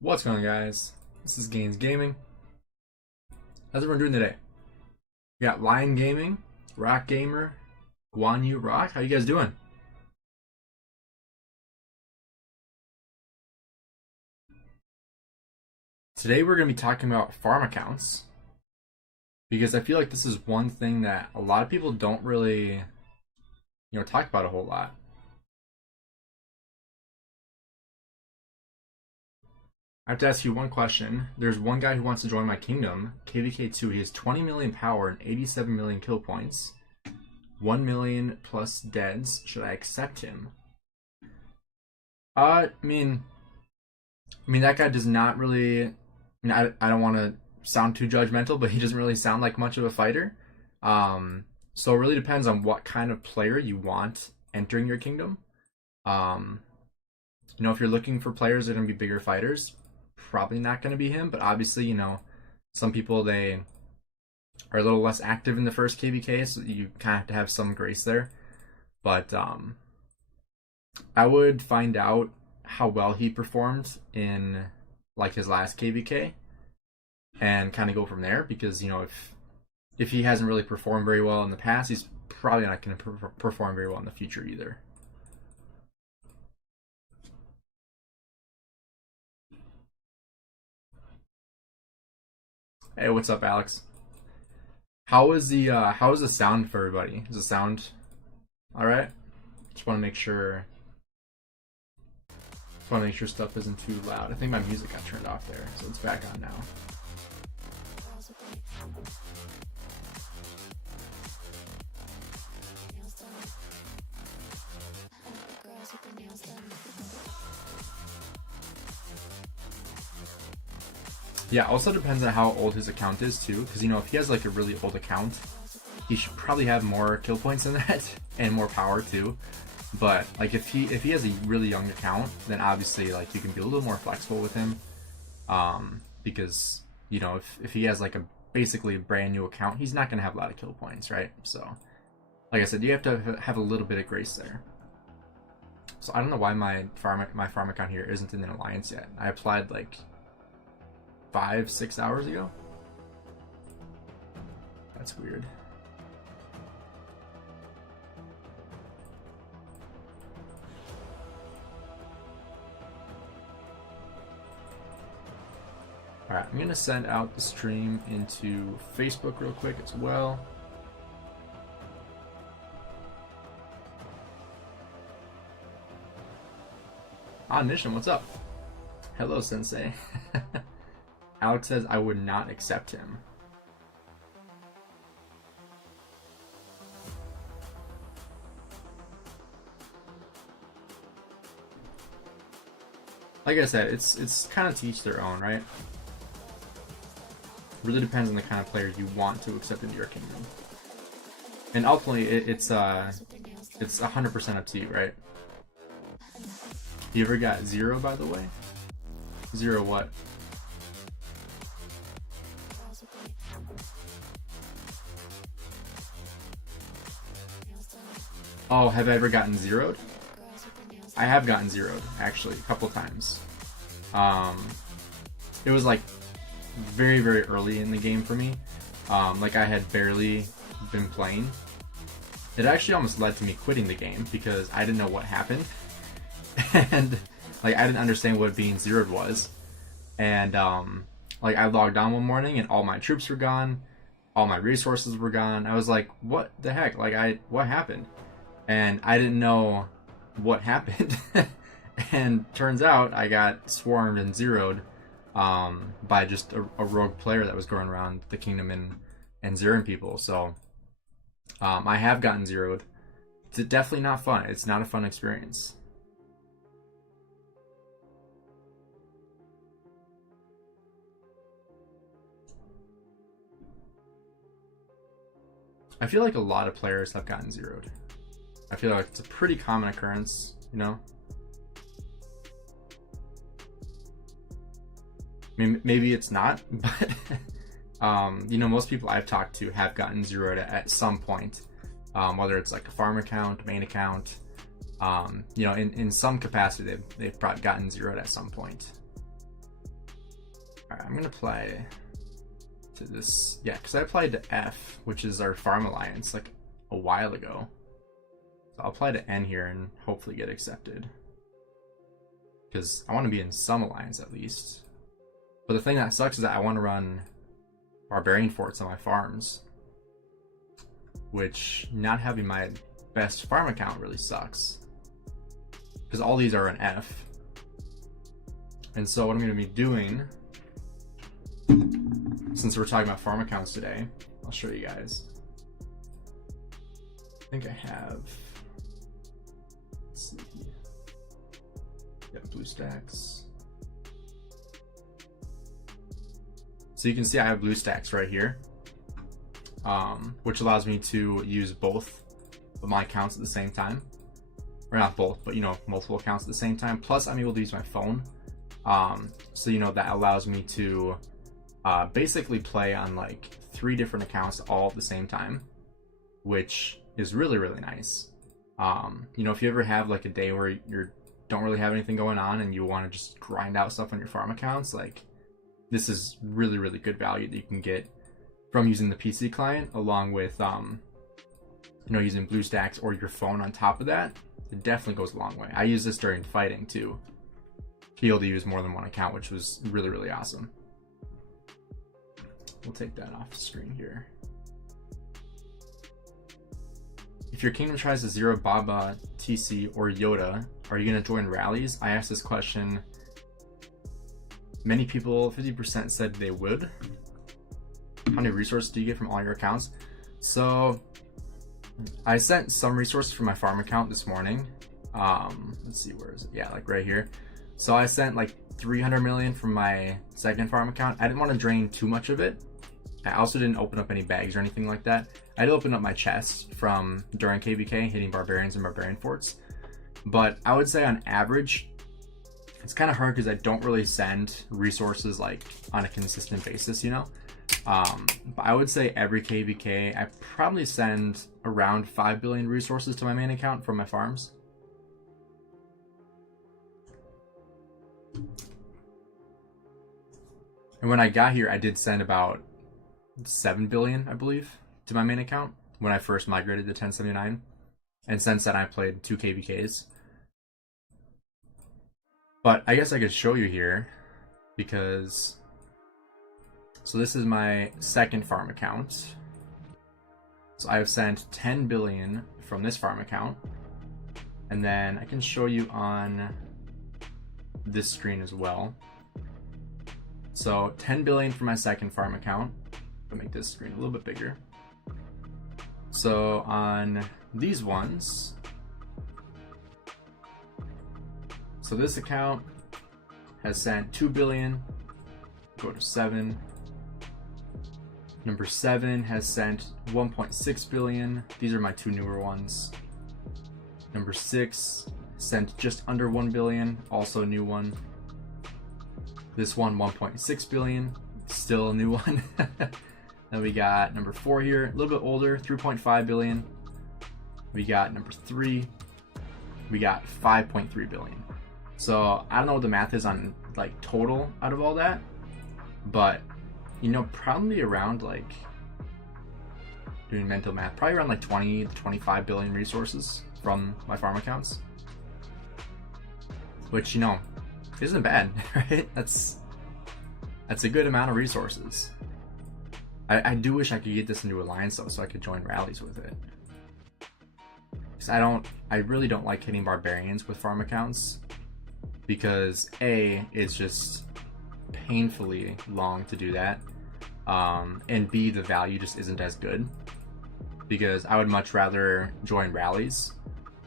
What's going on, guys? This is Gainz Gaming. How's everyone doing today? We got Lion Gaming, Rock Gamer, Guan Yu Rock. How you guys doing? Today we're going to be talking about farm accounts because I feel like this is one thing that a lot of people don't really, talk about a whole lot. I have to ask you one question. There's one guy who wants to join my kingdom, KVK2. He has 20 million power and 87 million kill points. 1 million plus deads. Should I accept him? I mean that guy does not really. I don't want to sound too judgmental, but he doesn't really sound like much of a fighter. So it really depends on what kind of player you want entering your kingdom. If you're looking for players that are going to be bigger fighters, probably not going to be him. But obviously, some people, they are a little less active in the first KVK, so you kind of have to have some grace there. But I would find out how well he performed in like his last KVK and kind of go from there, because if he hasn't really performed very well in the past, he's probably not going to perform very well in the future either. Hey, what's up, Alex? How is the sound for everybody? Is the sound all right? Just want to make sure. Just want to make sure stuff isn't too loud. I think my music got turned off there, so it's back on now. Yeah, also depends on how old his account is too, because if he has like a really old account, he should probably have more kill points than that and more power too. But like if he has a really young account, then obviously like you can be a little more flexible with him, because if he has like a basically a brand new account, he's not going to have a lot of kill points, right? So like I said, you have to have a little bit of grace there. So I don't know why my farm account here isn't in an alliance yet. I applied like 5-6 hours ago. That's weird. Alright, I'm gonna send out the stream into Facebook real quick as well. Nishan, what's up? Hello, Sensei. Alex says I would not accept him. Like I said, it's kind of to each their own, right? Really depends on the kind of player you want to accept into your kingdom, and ultimately it's 100% up to you, right? You ever got 0, by the way? 0 what? Oh, have I ever gotten 0'd? I have gotten 0'd, actually, a couple times. It was like very, very early in the game for me. Like I had barely been playing. It actually almost led to me quitting the game because I didn't know what happened. And like I didn't understand what being 0'd was. And like I logged on one morning and all my troops were gone. All my resources were gone. I was like, what the heck? Like what happened? And I didn't know what happened. And turns out I got swarmed and 0'd by just a rogue player that was going around the kingdom and 0'ing people. So I have gotten 0'd. It's definitely not fun. It's not a fun experience. I feel like a lot of players have gotten 0'd. I feel like it's a pretty common occurrence, I mean, maybe it's not, but most people I've talked to have gotten 0'd at some point, whether it's like a farm account, main account, in some capacity they've gotten 0'd at some point. Alright, I'm gonna apply to this, yeah, because I applied to F, which is our farm alliance, like a while ago. So I'll apply to N here and hopefully get accepted, because I want to be in some alliance at least. But the thing that sucks is that I want to run Barbarian forts on my farms, which not having my best farm account really sucks, because all these are an F. And so what I'm going to be doing, since we're talking about farm accounts today, I'll show you guys. I think I have, let's see, yeah, BlueStacks. So you can see I have BlueStacks right here, which allows me to use both of my accounts at the same time. Or not both, but you know, multiple accounts at the same time. Plus I'm able to use my phone. So you know, that allows me to basically play on like 3 different accounts all at the same time, which is really, really nice. You know, if you ever have like a day where you don't really have anything going on and you want to just grind out stuff on your farm accounts, like this is really, really good value that you can get from using the PC client, along with you know, using BlueStacks or your phone on top of that. It definitely goes a long way. I use this during fighting too, to be able to use more than one account, which was really, really awesome. We'll take that off the screen here. If your kingdom tries to zero Baba, TC, or Yoda, are you going to join rallies? I asked this question. Many people, 50% said they would. How many resources do you get from all your accounts? So I sent some resources from my farm account this morning. Let's see, where is it? Yeah, like right here. So I sent like 300 million from my second farm account. I didn't want to drain too much of it. I also didn't open up any bags or anything like that. I did open up my chest from during KVK, hitting barbarians and barbarian forts. But I would say on average, it's kind of hard because I don't really send resources like on a consistent basis, you know? But I would say every KVK, I probably send around 5 billion resources to my main account from my farms. And when I got here, I did send about 7 billion, I believe, to my main account when I first migrated to 1079. And since then, I played 2 KVKs. But I guess I could show you here, because so this is my second farm account. So I have sent 10 billion from this farm account. And then I can show you on this screen as well. So 10 billion from my second farm account. I'll make this screen a little bit bigger. So on these ones, so this account has sent 2 billion, go to 7. Number 7 has sent 1.6 billion. These are my 2 newer ones. Number 6 sent just under 1 billion, also a new one. This one, 1.6 billion, still a new one. Then we got number 4 here, a little bit older, 3.5 billion. We got number 3, we got 5.3 billion. So I don't know what the math is on like total out of all that, but you know, probably around like, doing mental math, probably around like 20 to 25 billion resources from my farm accounts. Which, you know, isn't bad, right? That's a good amount of resources. I do wish I could get this into Alliance though, so I could join rallies with it. Because I really don't like hitting barbarians with farm accounts, because A, it's just painfully long to do that, and B, the value just isn't as good, because I would much rather join rallies,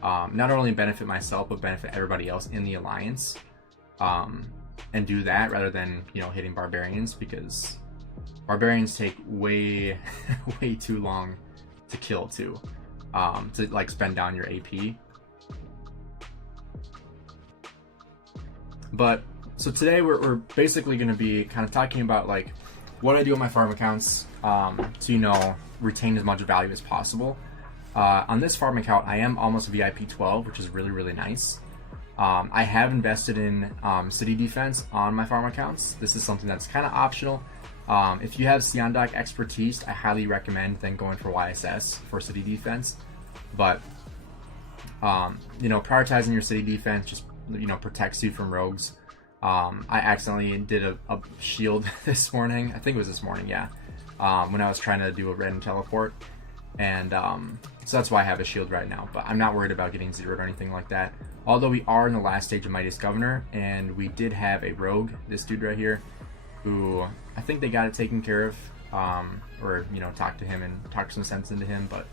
not only benefit myself but benefit everybody else in the Alliance, and do that rather than, you know, hitting barbarians, because barbarians take way way too long to kill too, to like spend down your AP. But so today we're basically going to be kind of talking about like what I do on my farm accounts, to, you know, retain as much value as possible. On this farm account, I am almost VIP 12, which is really, really nice. I have invested in city defense on my farm accounts. This is something that's kind of optional. If you have Seondoc expertise, I highly recommend then going for YSS for city defense. But you know, prioritizing your city defense just, you know, protects you from rogues. I accidentally did a shield this morning. I think it was this morning, yeah. When I was trying to do a random teleport, and so that's why I have a shield right now. But I'm not worried about getting zeroed or anything like that. Although we are in the last stage of Mightiest Governor, and we did have a rogue, this dude right here, who I think they got it taken care of, or you know, talk to him and talk some sense into him. But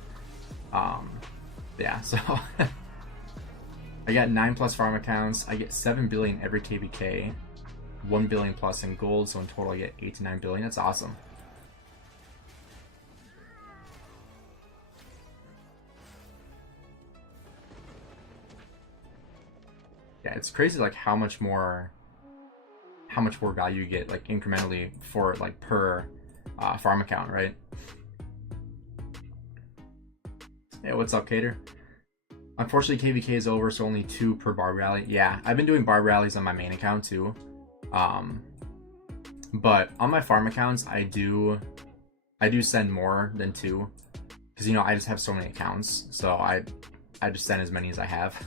yeah, so I got 9+ farm accounts. I get 7 billion every KVK, 1 billion plus in gold. So in total, I get 8 to 9 billion. That's awesome. Yeah, it's crazy like how much more value you get like incrementally for like per farm account, right? Hey, what's up, Cater? Unfortunately, KVK is over, so only 2 per barb rally. Yeah, I've been doing barb rallies on my main account too. But on my farm accounts, I do send more than 2, because you know I just have so many accounts, so I just send as many as I have.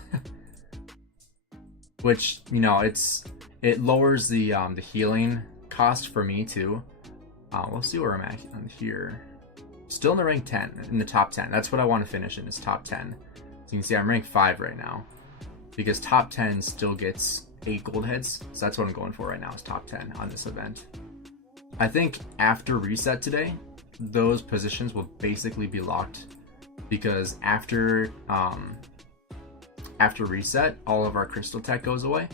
Which, you know, it lowers the healing cost for me too. We'll see where I'm at on here. Still in the rank 10, in the top 10. That's what I want to finish in, is top 10. So you can see I'm rank 5 right now, because top 10 still gets 8 gold heads. So that's what I'm going for right now, is top 10 on this event. I think after reset today, those positions will basically be locked, because after reset, all of our crystal tech goes away.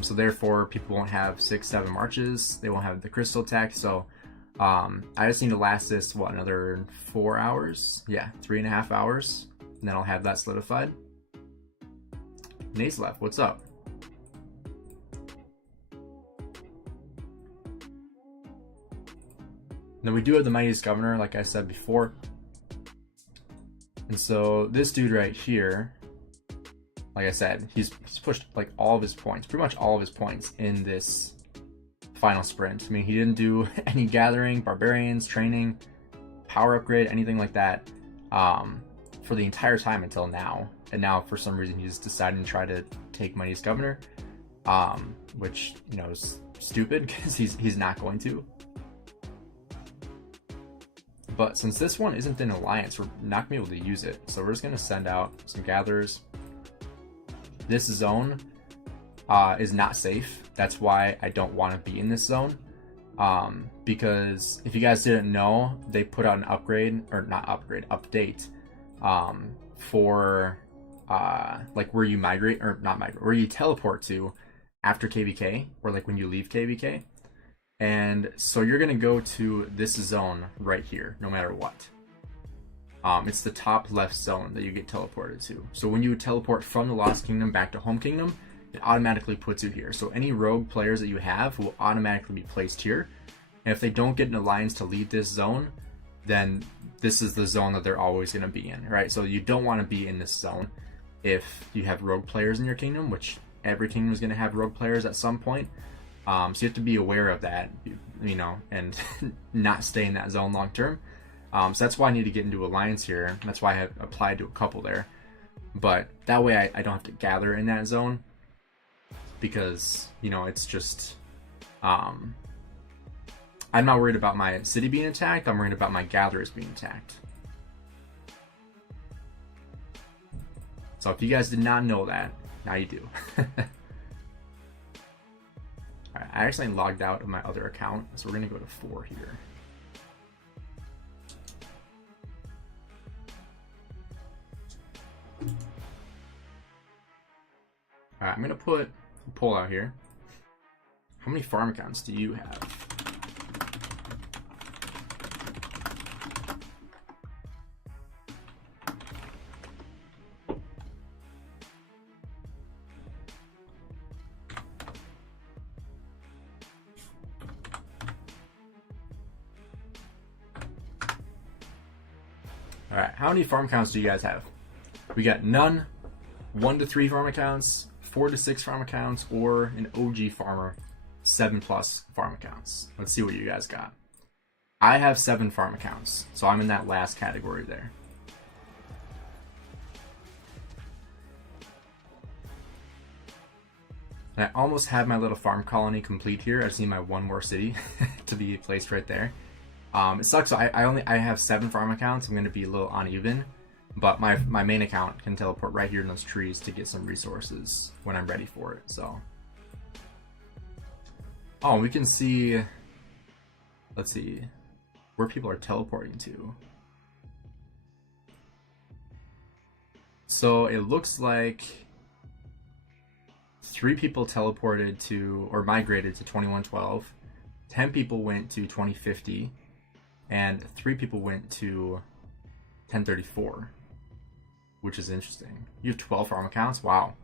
So therefore, people won't have 6-7 marches. They won't have the crystal tech. So I just need to last this, what, another 4 hours? Yeah, 3.5 hours. And then I'll have that solidified. Nate's left. What's up? Now we do have the Mightiest Governor, like I said before. And so this dude right here, like I said, he's pushed like all of his points, pretty much all of his points in this final sprint. I mean, he didn't do any gathering, barbarians, training, power upgrade, anything like that for the entire time until now. And now for some reason he's decided to try to take Mightiest Governor, which, you know, is stupid, because he's not going to. But since this one isn't in alliance, we're not going to be able to use it. So we're just going to send out some gatherers. This zone is not safe. That's why I don't want to be in this zone. Because if you guys didn't know, they put out an upgrade, or not upgrade, update for like where you migrate, or not migrate, where you teleport to after KVK, or like when you leave KVK. And so you're going to go to this zone right here, no matter what. It's the top left zone that you get teleported to. So when you teleport from the Lost Kingdom back to Home Kingdom, it automatically puts you here. So any rogue players that you have will automatically be placed here. And if they don't get an alliance to leave this zone, then this is the zone that they're always going to be in, right? So you don't want to be in this zone if you have rogue players in your kingdom, which every kingdom is going to have rogue players at some point. So you have to be aware of that, you know, and not stay in that zone long term. So that's why I need to get into alliance here. That's why I have applied to a couple there. But that way I don't have to gather in that zone, because, you know, it's just, I'm not worried about my city being attacked. I'm worried about my gatherers being attacked. So if you guys did not know that, now you do. Alright, I actually logged out of my other account, so we're going to go to 4 here. Alright, I'm going to put a poll out here. How many farm accounts do you have? Alright, how many farm counts do you guys have? We got none, 1 to 3 farm accounts, 4 to 6 farm accounts, or an OG farmer, 7+ farm accounts. Let's see what you guys got. I have 7 farm accounts, so I'm in that last category there. And I almost have my little farm colony complete here. I just need my 1 more city to be placed right there. It sucks. So I have 7 farm accounts. I'm going to be a little uneven, but my main account can teleport right here in those trees to get some resources when I'm ready for it. So, oh, we can see. Let's see where people are teleporting to. So it looks like 3 people teleported to or migrated to 2112, 10 people went to 2050, and 3 people went to 1034, which is interesting. You have 12 farm accounts? Wow.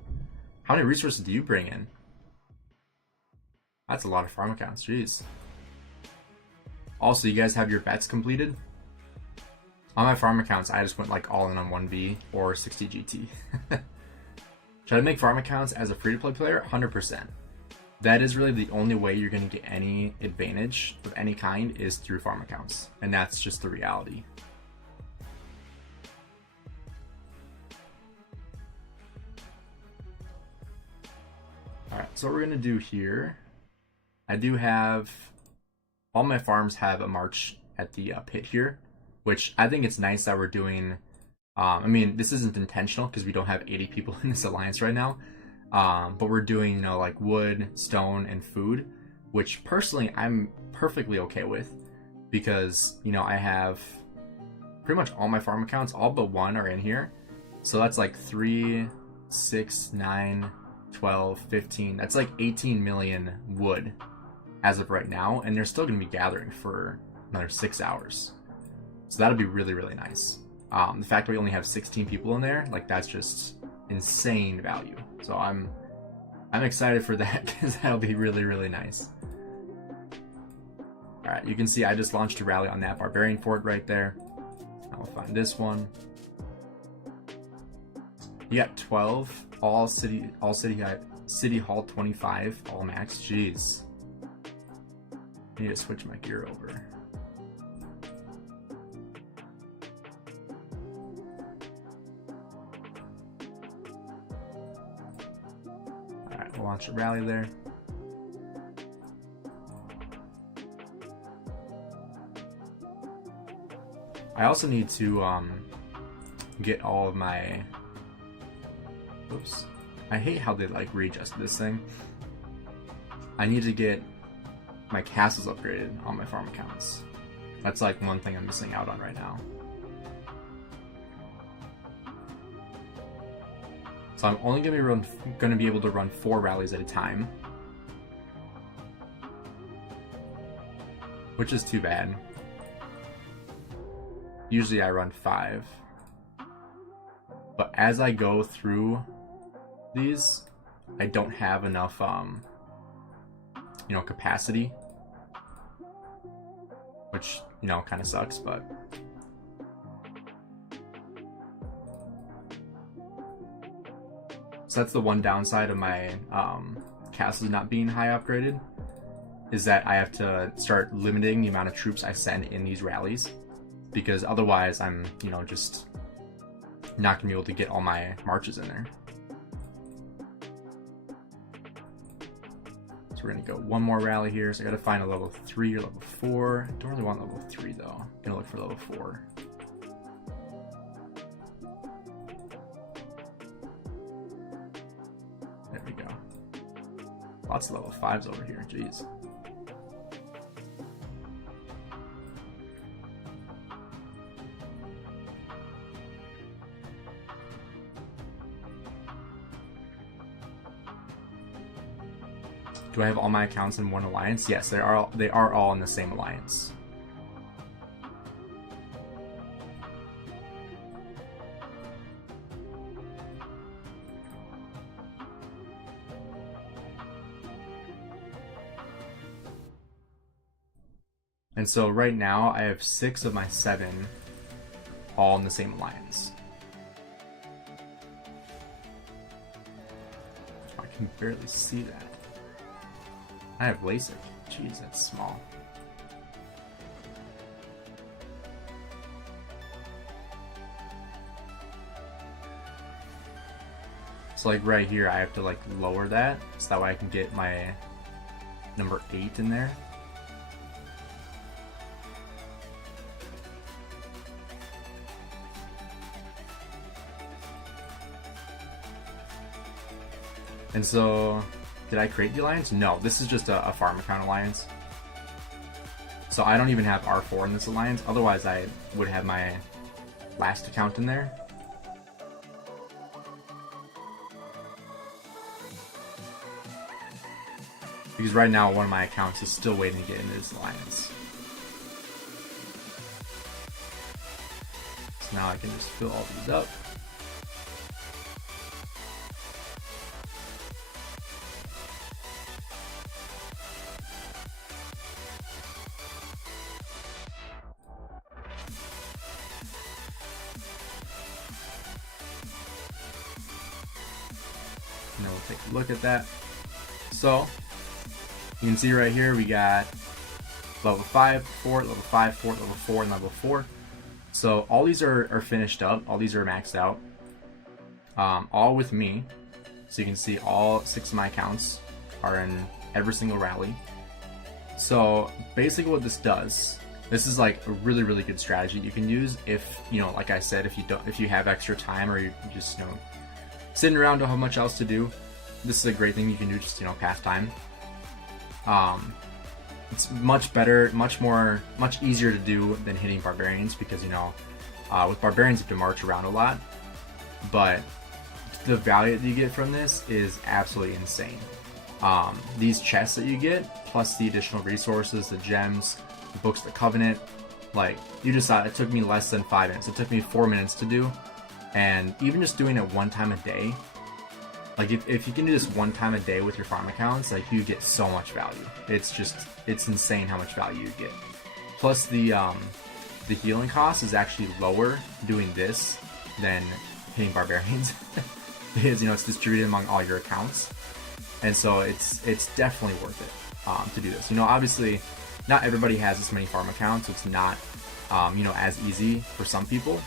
How many resources do you bring in? That's a lot of farm accounts, jeez. Also, you guys have your bets completed? On my farm accounts, I just went like all in on 1v or 60 GT. Should I make farm accounts as a free-to-play player? 100%. That is really the only way you're going to get any advantage of any kind is through farm accounts. And that's just the reality. Alright, so what we're going to do here, I do have, all my farms have a march at the pit here, which I think it's nice that we're doing. I mean, this isn't intentional because we don't have 80 people in this alliance right now. But we're doing, you know, like wood, stone, and food, which personally I'm perfectly okay with because, you know, I have pretty much all my farm accounts, all but 1 are in here. So that's like 3, 6, 9, 12, 15. That's like 18 million wood as of right now. And they're still going to be gathering for another 6 hours. So that'll be really, really nice. The fact that we only have 16 people in there, like that's just insane value. So I'm excited for that because that'll be really, really nice. All right, you can see I just launched a rally on that Barbarian fort right there. I'll find this one. You got 12, all city hall 25, all max. Jeez, I need to switch my gear over. Launch a rally there. I also need to get all of my, oops, I hate how they like readjusted this thing. I need to get my castles upgraded on my farm accounts. That's like one thing I'm missing out on right now. So I'm only going to be able to run 4 rallies at a time, which is too bad. Usually I run 5, but as I go through these, I don't have enough, you know, capacity, which, you know, kind of sucks, but. So that's the one downside of my castles not being high upgraded, is that I have to start limiting the amount of troops I send in these rallies, because otherwise I'm, you know, just not gonna be able to get all my marches in there. So we're gonna go 1 more rally here. So I gotta find a level 3 or level 4. I don't really want level 3 though. I'm gonna look for level 4. There we go. Lots of level 5s over here, jeez. Do I have all my accounts in one alliance? Yes, they are all in the same alliance. And so right now I have 6 of my 7 all in the same alliance. can barely see that. I have LASIK. Jeez, that's small. So like right here, I have to like lower that so that way I can get my number 8 in there. And so, did I create the alliance? No, this is just a farm account alliance. So I don't even have R4 in this alliance, otherwise I would have my last account in there. Because right now one of my accounts is still waiting to get into this alliance. So now I can just fill all these up. And then we'll take a look at that. So you can see right here we got level 5, 4, level 5, 4, level 4, and level 4. So all these are finished up. All these are maxed out. All with me. So you can see all 6 of my accounts are in every single rally. So basically what this does, this is like a really, really good strategy you can use if, you know, like I said, if you have extra time or you just, you know, sitting around, don't have much else to do. This is a great thing you can do, just, you know, pass time. It's much better, much easier to do than hitting barbarians because, you know, with barbarians you have to march around a lot, but the value that you get from this is absolutely insane. These chests that you get, plus the additional resources, the gems, the books of the covenant, like, you just saw it took me less than 5 minutes. It took me 4 minutes to do, and even just doing it 1 time a day, like if you can do this 1 time a day with your farm accounts, like, you get so much value. It's insane how much value you get. Plus the healing cost is actually lower doing this than hitting barbarians because, you know, it's distributed among all your accounts, and so it's definitely worth it to do this. You know, obviously not everybody has this many farm accounts, so it's not you know, as easy for some people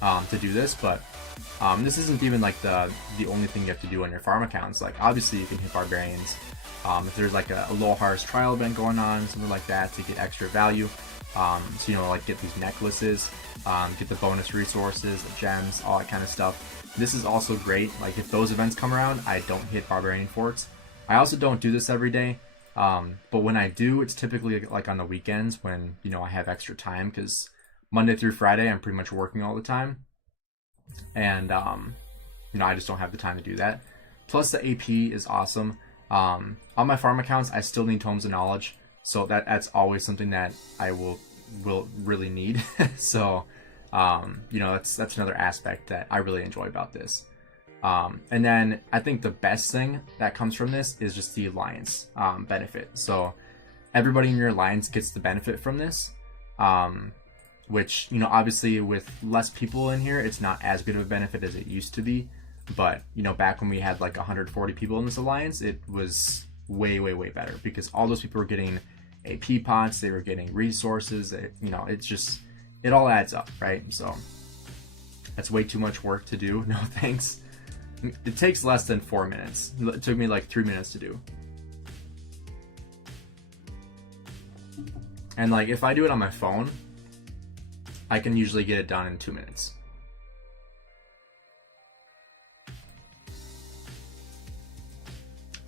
to do this, but this isn't even like the only thing you have to do on your farm accounts. Like, obviously you can hit barbarians if there's like a low harvest trial event going on, something like that, to get extra value. So, you know, like get these necklaces, get the bonus resources, the gems, all that kind of stuff. This is also great. Like, if those events come around, I don't hit barbarian forts. I also don't do this every day, but when I do, it's typically like on the weekends when, you know, I have extra time, because Monday through Friday I'm pretty much working all the time, and you know, I just don't have the time to do that. Plus the AP is awesome. On my farm accounts I still need tomes of knowledge, so that's always something that I will really need. So you know, that's another aspect that I really enjoy about this. And then I think the best thing that comes from this is just the alliance benefit. So everybody in your alliance gets the benefit from this, which, you know, obviously with less people in here, it's not as good of a benefit as it used to be. But, you know, back when we had like 140 people in this alliance, it was way better, because all those people were getting AP pots, they were getting resources, you know, it all adds up, right? So that's way too much work to do. No thanks. It takes less than 4 minutes. It took me like 3 minutes to do. And like, if I do it on my phone, I can usually get it done in 2 minutes.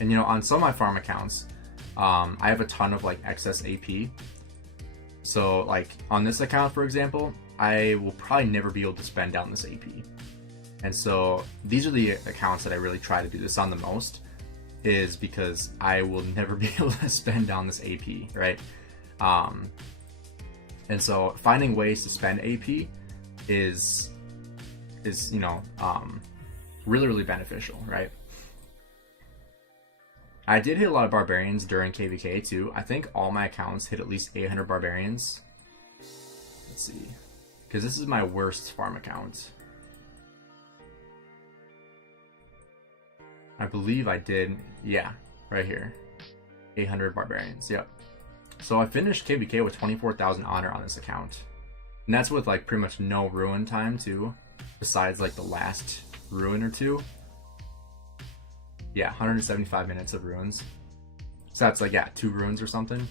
And, you know, on some of my farm accounts, I have a ton of like excess AP. So like on this account, for example, I will probably never be able to spend down this AP. And so these are the accounts that I really try to do this on the most, is because I will never be able to spend down this AP, right? And so finding ways to spend AP is you know, really beneficial, right? I did hit a lot of barbarians during KVK too. I think all my accounts hit at least 800 barbarians. Let's see, because this is my worst farm account. I believe I did, yeah, right here. 800 Barbarians, yep. So I finished KBK with 24,000 honor on this account. And that's with like pretty much no ruin time too, besides like the last ruin or two. Yeah, 175 minutes of ruins. So that's like, yeah, 2 ruins or something.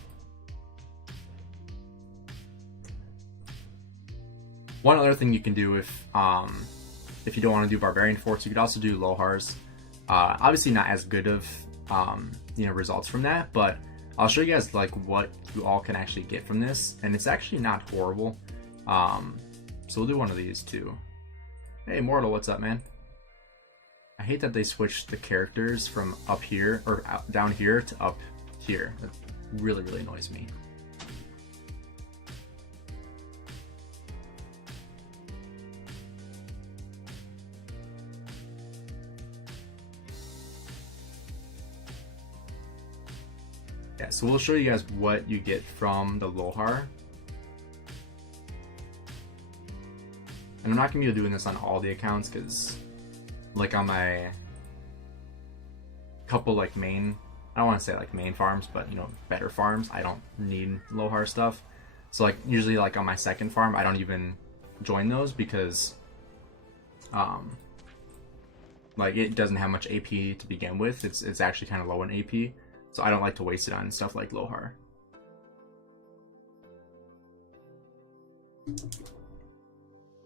One other thing you can do if you don't want to do Barbarian forts, you could also do Lohars. Obviously not as good of results from that, but I'll show you guys like what you all can actually get from this, and it's actually not horrible. So we'll do one of these too. Hey Mortal, what's up, man? I hate that they switched the characters from up here or down here to up here. That really annoys me. Yeah, so we'll show you guys what you get from the Lohar. And I'm not going to be doing this on all the accounts because, like, on my couple, like, main, I don't want to say, like, main farms, but, you know, better farms, I don't need Lohar stuff. So, like, usually, like, on my second farm, I don't even join those because, like, it doesn't have much AP to begin with. It's actually kind of low in AP. So I don't like to waste it on stuff like Lohar.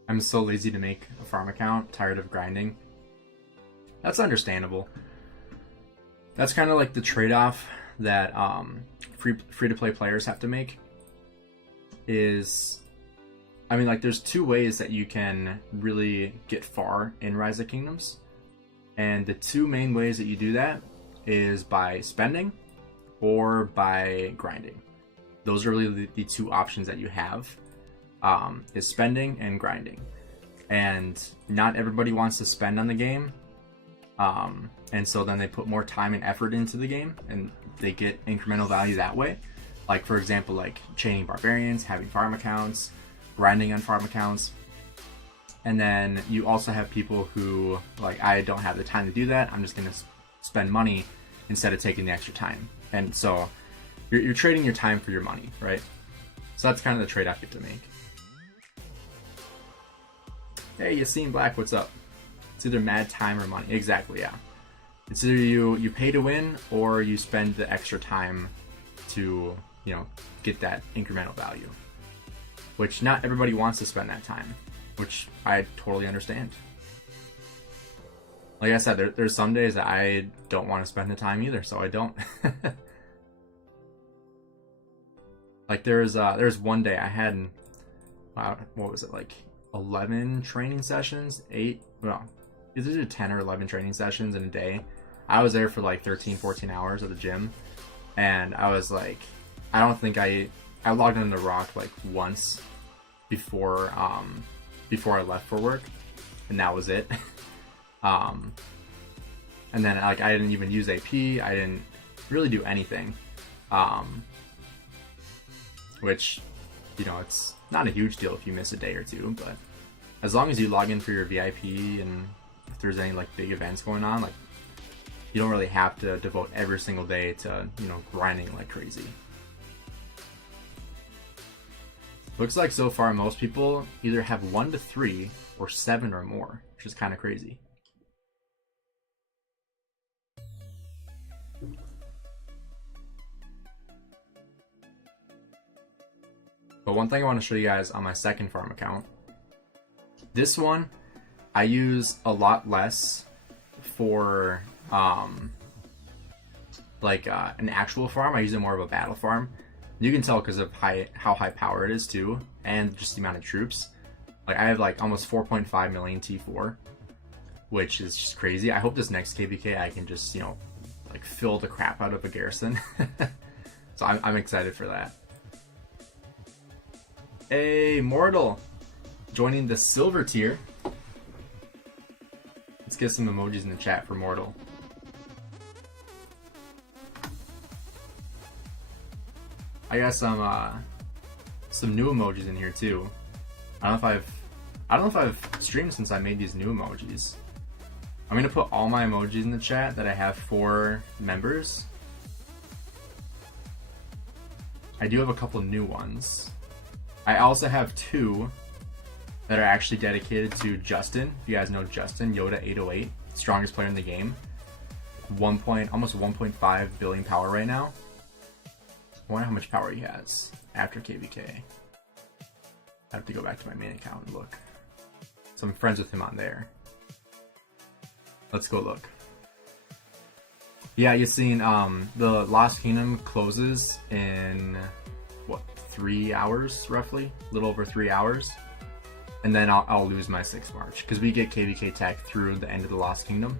I'm so lazy to make a farm account, tired of grinding. That's understandable. That's kind of like the trade-off that free-to-play players have to make. Is, I mean, like, there's 2 ways that you can really get far in Rise of Kingdoms. And the 2 main ways that you do that is by spending or by grinding. Those are really the 2 options that you have. Is spending and grinding, and not everybody wants to spend on the game, and so then they put more time and effort into the game and they get incremental value that way. Like, for example, like chaining barbarians, having farm accounts, grinding on farm accounts. And then you also have people who, like, I don't have the time to do that, I'm just gonna spend money instead of taking the extra time. And so you're trading your time for your money, right? So that's kind of the trade-off you have to make. Hey, Yassine Black, what's up? It's either mad time or money. Exactly, yeah. It's either you pay to win or you spend the extra time to, you know, get that incremental value. Which not everybody wants to spend that time, which I totally understand. Like I said, there's some days that I don't want to spend the time either, so I don't. Like there's one day I had, what was it, like 11 training sessions, 8, well, either 10 or 11 training sessions in a day. I was there for like 13-14 hours at the gym, and I was like, I don't think I logged into Rock like once before I left for work, and that was it. And then like I didn't even use AP, I didn't really do anything, which, you know, it's not a huge deal if you miss a day or two, but as long as you log in for your VIP and if there's any like big events going on, like you don't really have to devote every single day to, you know, grinding like crazy. Looks like so far most people either have 1 to 3 or 7 or more, which is kind of crazy. But one thing I want to show you guys on my second farm account, this one I use a lot less for an actual farm. I use it more of a battle farm. You can tell because of how high power it is too, and just the amount of troops. Like I have like almost 4.5 million T4, which is just crazy. I hope this next KBK I can just, you know, like fill the crap out of a garrison. So I'm excited for that. Hey, Mortal, joining the silver tier. Let's get some emojis in the chat for Mortal. I got some new emojis in here too. I don't know if I've streamed since I made these new emojis. I'm gonna put all my emojis in the chat that I have for members. I do have a couple new ones. I also have 2 that are actually dedicated to Justin. If you guys know Justin, Yoda808, strongest player in the game. Almost 1.5 billion power right now. I wonder how much power he has after KVK. I have to go back to my main account and look. So I'm friends with him on there. Let's go look. Yeah, you've seen the Lost Kingdom closes in what, 3 hours roughly, a little over 3 hours, and then I'll lose my 6th March because we get KVK tech through the end of the Lost Kingdom.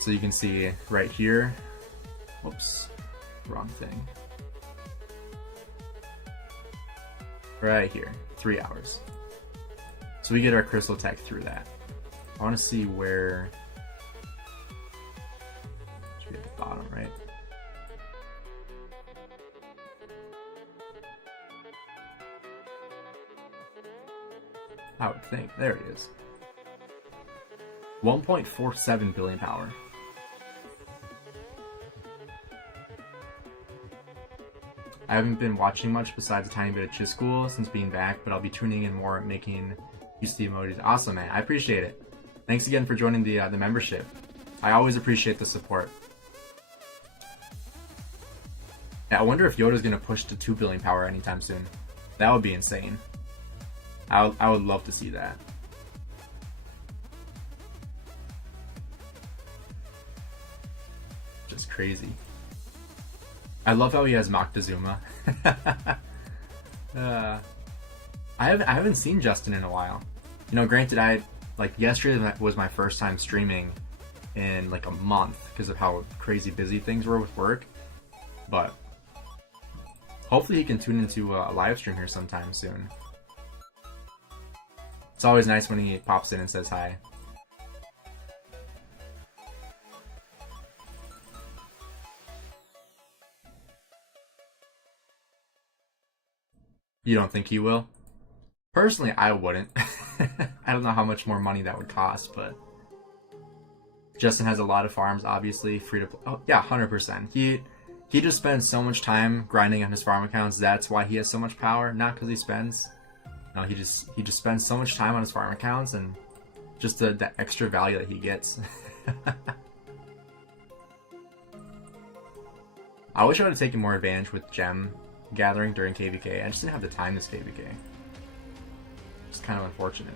So you can see right here. Whoops, wrong thing. Right here, 3 hours. So we get our crystal tech through that. I want to see where. Should be at the bottom, right? I would think. There it is. 1.47 billion power. I haven't been watching much besides a tiny bit of chisgule since being back, but I'll be tuning in more, making use of the emojis. Awesome, man. I appreciate it. Thanks again for joining the membership. I always appreciate the support. Yeah, I wonder if Yoda's gonna push to 2 billion power anytime soon. That would be insane. I would love to see that. Just crazy. I love how he has Moctezuma. I haven't seen Justin in a while. You know, granted, yesterday was my first time streaming in like a month because of how crazy busy things were with work. But hopefully he can tune into a live stream here sometime soon. It's always nice when he pops in and says hi. You don't think he will? Personally, I wouldn't. I don't know how much more money that would cost, but Justin has a lot of farms, obviously, free to play. Oh, yeah, 100%. He just spends so much time grinding on his farm accounts. That's why he has so much power, not because he spends. No, he just spends so much time on his farm accounts and just the extra value that he gets. I wish I would have taken more advantage with gem gathering during KVK. I just didn't have the time this KVK. It's kind of unfortunate.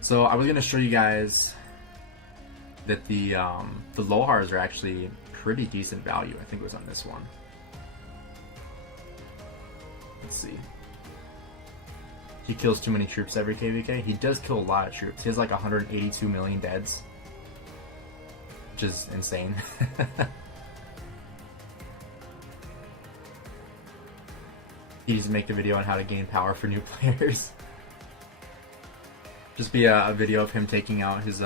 So I was gonna show you guys that the Lohars are actually pretty decent value. I think it was on this one. Let's see. He kills too many troops every KVK. He does kill a lot of troops. He has like 182 million deads, which is insane. He needs to make a video on how to gain power for new players. Just be a video of him taking out his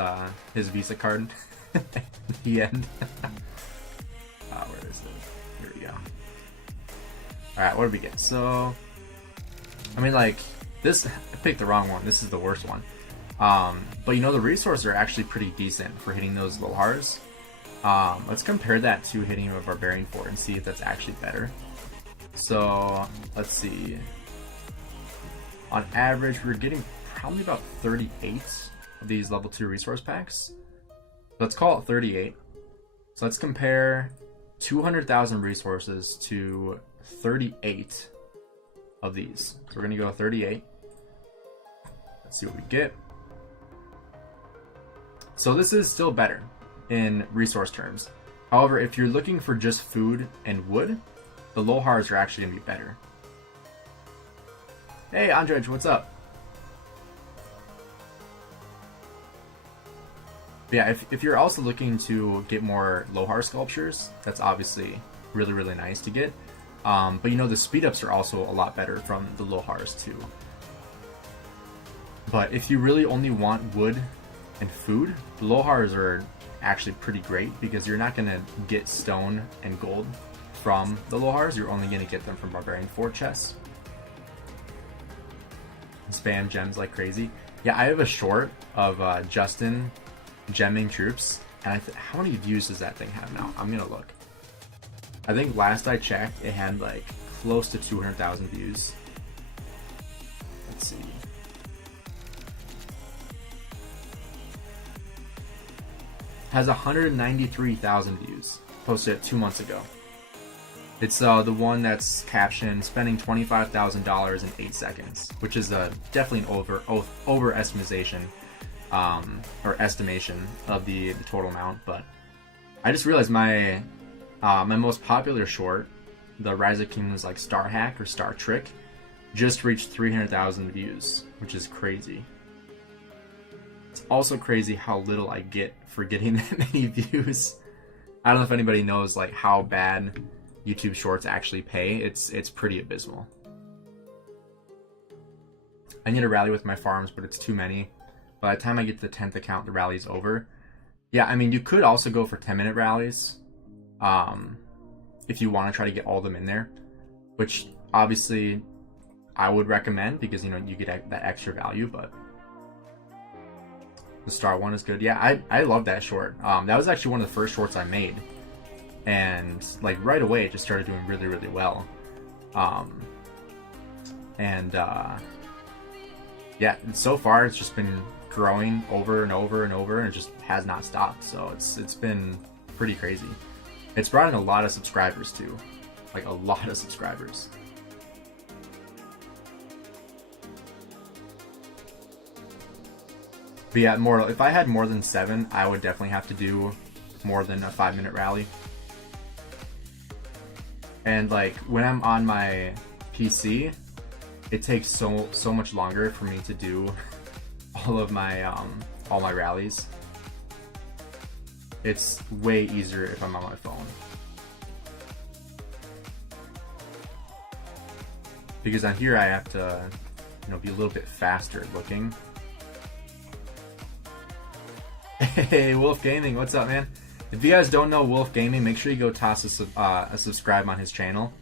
Visa card at the end. Where is it? Here we go. Alright, what did we get? So, I mean, like, this, I picked the wrong one. This is the worst one. But you know, the resources are actually pretty decent for hitting those Lohars. Let's compare that to hitting a Barbarian fort and see if that's actually better. So, let's see. On average, we're getting probably about 38 of these level 2 resource packs. Let's call it 38. So let's compare 200,000 resources to 38 of these. So we're going to go 38. Let's see what we get. So this is still better in resource terms. However, if you're looking for just food and wood, the Lohars are actually going to be better. Hey, Andrej, what's up? But yeah, if you're also looking to get more Lohar sculptures, that's obviously really, really nice to get. But you know, the speed ups are also a lot better from the Lohars too. But if you really only want wood and food, the Lohars are actually pretty great because you're not going to get stone and gold from the Lohars. You're only going to get them from Barbarian fort chests. spam gems like crazy. Yeah, I have a short of Justin gemming troops, and how many views does that thing have now? I'm gonna look. I think last I checked, it had like close to 200,000 views. Let's see. Has 193,000 views. Posted it 2 months ago. It's the one that's captioned "spending $25,000 in 8 seconds," which is definitely an overestimation or estimation of the total amount. But I just realized my most popular short, the Rise of Kingdoms like Star Hack or Star Trick, just reached 300,000 views, which is crazy. It's also crazy how little I get for getting that many views. I don't know if anybody knows like how bad YouTube Shorts actually pay. It's pretty abysmal. I need a rally with my farms, but it's too many. By the time I get to the 10th account, the rally's over. Yeah, I mean, you could also go for 10-minute rallies if you want to try to get all of them in there, which obviously I would recommend because, you know, you get that extra value. But the Star one is good. Yeah, I love that short. That was actually one of the first shorts I made, and like right away it just started doing really, really well. Yeah, and so far it's just been growing over and over and over, and it just has not stopped. So it's been pretty crazy. It's brought in a lot of subscribers too, like a lot of subscribers. But yeah, Mortal, if I had more than 7, I would definitely have to do more than a 5-minute rally. And like when I'm on my PC, it takes so much longer for me to do all my rallies. It's way easier if I'm on my phone. Because on here I have to, you know, be a little bit faster looking. Hey, Wolf Gaming, what's up, man? If you guys don't know Wolf Gaming, make sure you go toss a subscribe on his channel.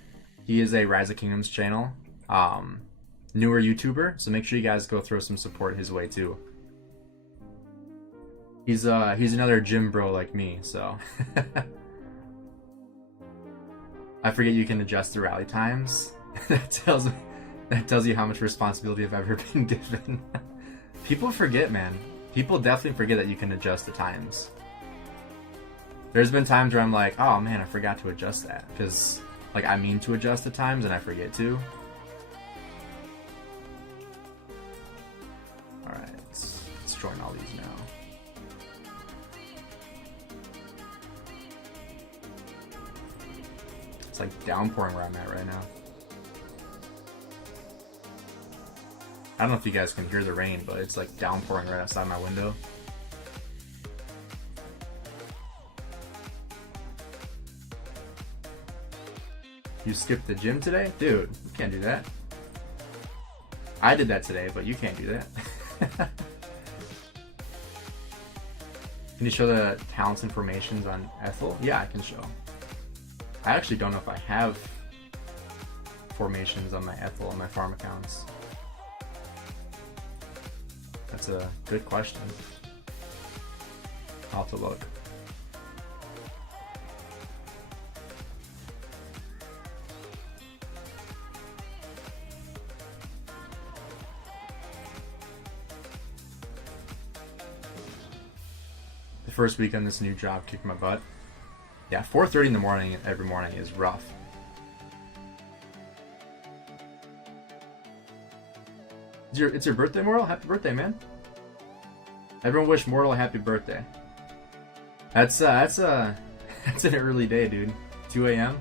He is a Rise of Kingdoms channel, newer YouTuber, so make sure you guys go throw some support his way too. He's another gym bro like me, so I forget you can adjust the rally times. that tells you how much responsibility I've ever been given. People forget, man. People definitely forget that you can adjust the times. There's been times where I'm like, oh man, I forgot to adjust that, because like I mean to adjust the times and I forget to. Alright, let's join all these now. It's like downpouring where I'm at right now. I don't know if you guys can hear the rain, but it's like downpouring right outside my window. You skipped the gym today? Dude, you can't do that. I did that today, but you can't do that. Can you show the talents and formations on Ethel? Yeah, I can show. I actually don't know if I have formations on my Ethel on my farm accounts. That's a good question. I'll have to look. The first week on this new job kicked my butt. Yeah, 4:30 in the morning every morning is rough. It's your birthday, Mortal? Happy birthday, man. Everyone wish Mortal a happy birthday. That's an early day, dude. 2 a.m.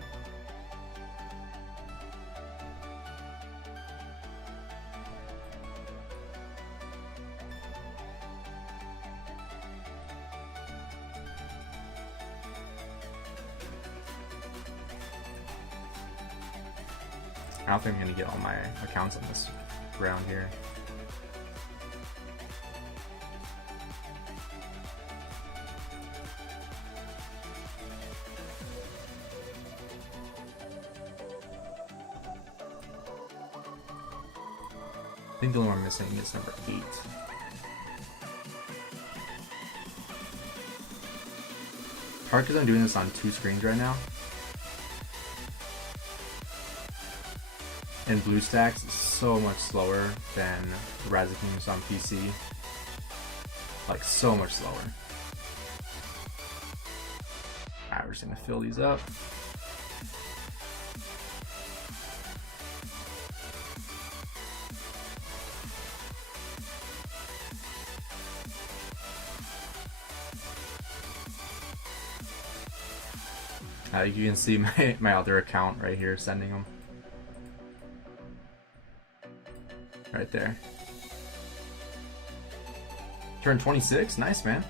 I don't think I'm gonna get all my accounts on this round here. I think the only one missing is number 8. Hard because I'm doing this on 2 screens right now. And BlueStacks is so much slower than Razakim's on PC. Like, so much slower. Alright, we're just gonna fill these up. You can see my other account right here sending them. Right there. Turned 26? Nice, man.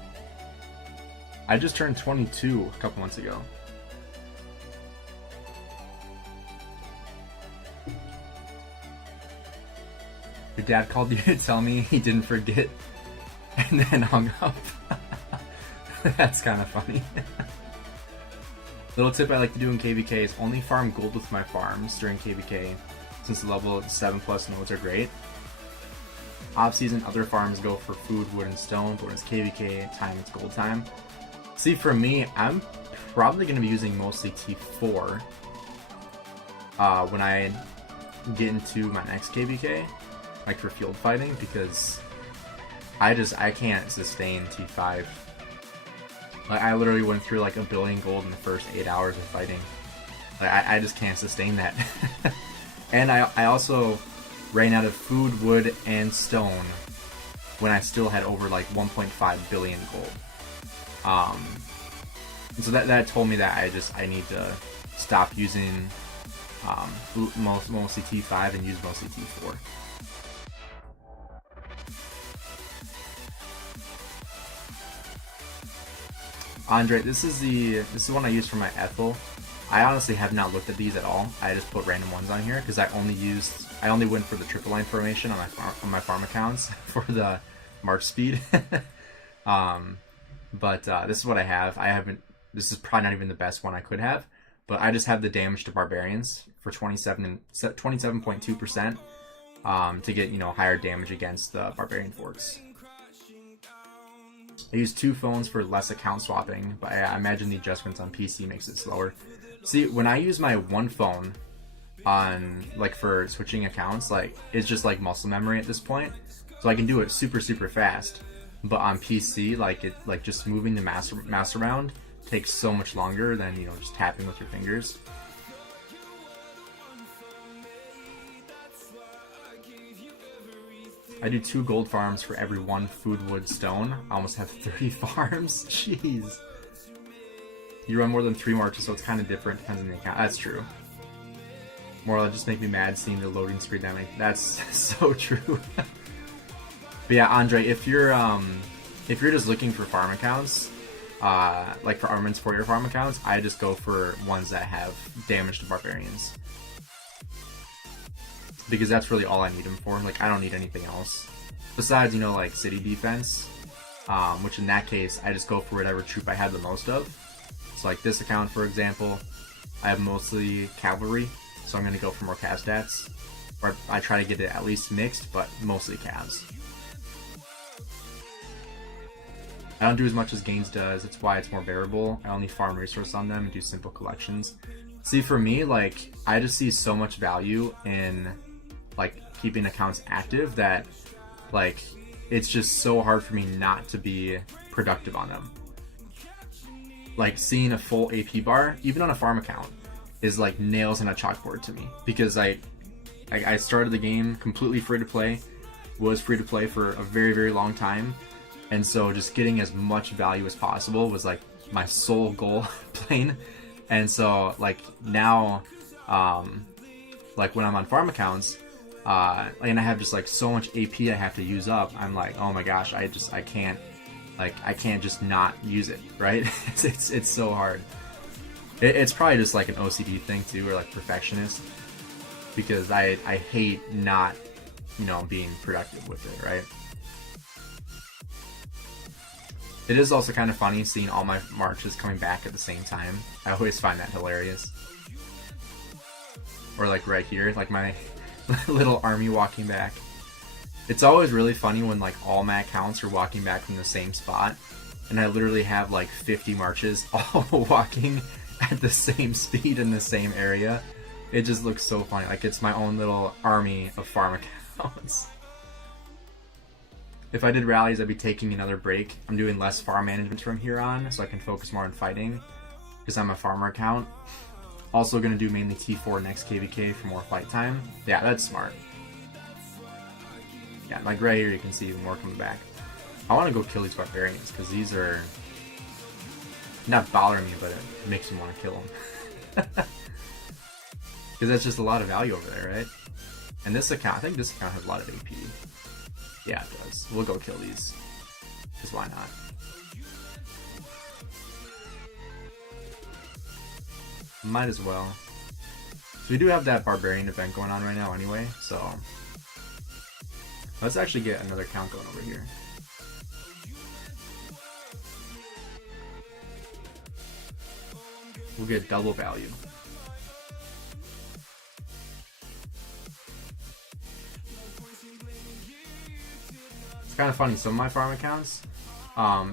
I just turned 22 a couple months ago. Your dad called you to tell me he didn't forget and then hung up. That's kind of funny. Little tip I like to do in KVK is only farm gold with my farms during KVK, since the level 7+ nodes are great. Off-season, other farms go for food, wood, and stone, but when it's KVK time, it's gold time. See, for me, I'm probably going to be using mostly T4 when I get into my next KVK, like for field fighting, because I can't sustain T5. Like, I literally went through like 1 billion gold in the first 8 hours of fighting. Like, I just can't sustain that. And I also ran out of food, wood, and stone when I still had over like 1.5 billion gold. And so that told me that I need to stop using mostly T5 and use mostly T4. Andre, this is the one I use for my Ethel. I honestly have not looked at these at all. I just put random ones on here because I only went for the triple line formation on my farm accounts for the march speed. But this is what I have. This is probably not even the best one I could have, but I just have the damage to barbarians for 27.2% to get, you know, higher damage against the barbarian forts. I use 2 phones for less account swapping, but I imagine the adjustments on PC makes it slower. See, when I use my 1 phone on, like, for switching accounts, like, it's just like muscle memory at this point, so I can do it super fast. But on PC, like just moving the mouse around takes so much longer than, you know, just tapping with your fingers. I do 2 gold farms for every 1 food, wood, stone. I almost have 30 farms. Jeez. You run more than 3 marches, so it's kind of different. Depends on the account. That's true. More or less just make me mad seeing the loading screen dynamic. That's so true. But yeah, Andre, if you're just looking for farm accounts, like for armaments for your farm accounts, I just go for ones that have damage to barbarians. Because that's really all I need them for. Like, I don't need anything else. Besides, you know, like city defense, which in that case, I just go for whatever troop I have the most of. So like this account, for example, I have mostly cavalry, so I'm going to go for more cav stats. Or I try to get it at least mixed, but mostly cavs. I don't do as much as Gainz does, that's why it's more bearable. I only farm resource on them and do simple collections. See, for me, like, I just see so much value in, like, keeping accounts active that, like, it's just so hard for me not to be productive on them. Like, seeing a full AP bar, even on a farm account, is like nails on a chalkboard to me. Because I started the game completely free to play, was free to play for a very long time, and so just getting as much value as possible was like my sole goal playing. And so like now, like when I'm on farm accounts, and I have just like so much AP I have to use up, I'm like, oh my gosh, I can't just not use it, right? it's so hard. It's probably just like an OCD thing too, or like perfectionist, because I hate not, you know, being productive with it, right? It is also kind of funny seeing all my marches coming back at the same time. I always find that hilarious. Or like right here, like my little army walking back. It's always really funny when like all my accounts are walking back from the same spot, and I literally have like 50 marches all walking at the same speed in the same area. It just looks so funny. Like it's my own little army of farm accounts. If I did rallies, I'd be taking another break. I'm doing less farm management from here on, so I can focus more on fighting, because I'm a farmer account. Also going to do mainly T4 next KVK for more fight time. Yeah, that's smart. Yeah, like right here you can see more coming back. I want to go kill these barbarians, because these are not bothering me, but it makes me want to kill them. Because that's just a lot of value over there, right? And this account, I think this account has a lot of AP. Yeah, it does. We'll go kill these. Because why not? Might as well. So we do have that Barbarian event going on right now anyway, so let's actually get another count going over here. We'll get double value. It's kind of funny, some of my farm accounts,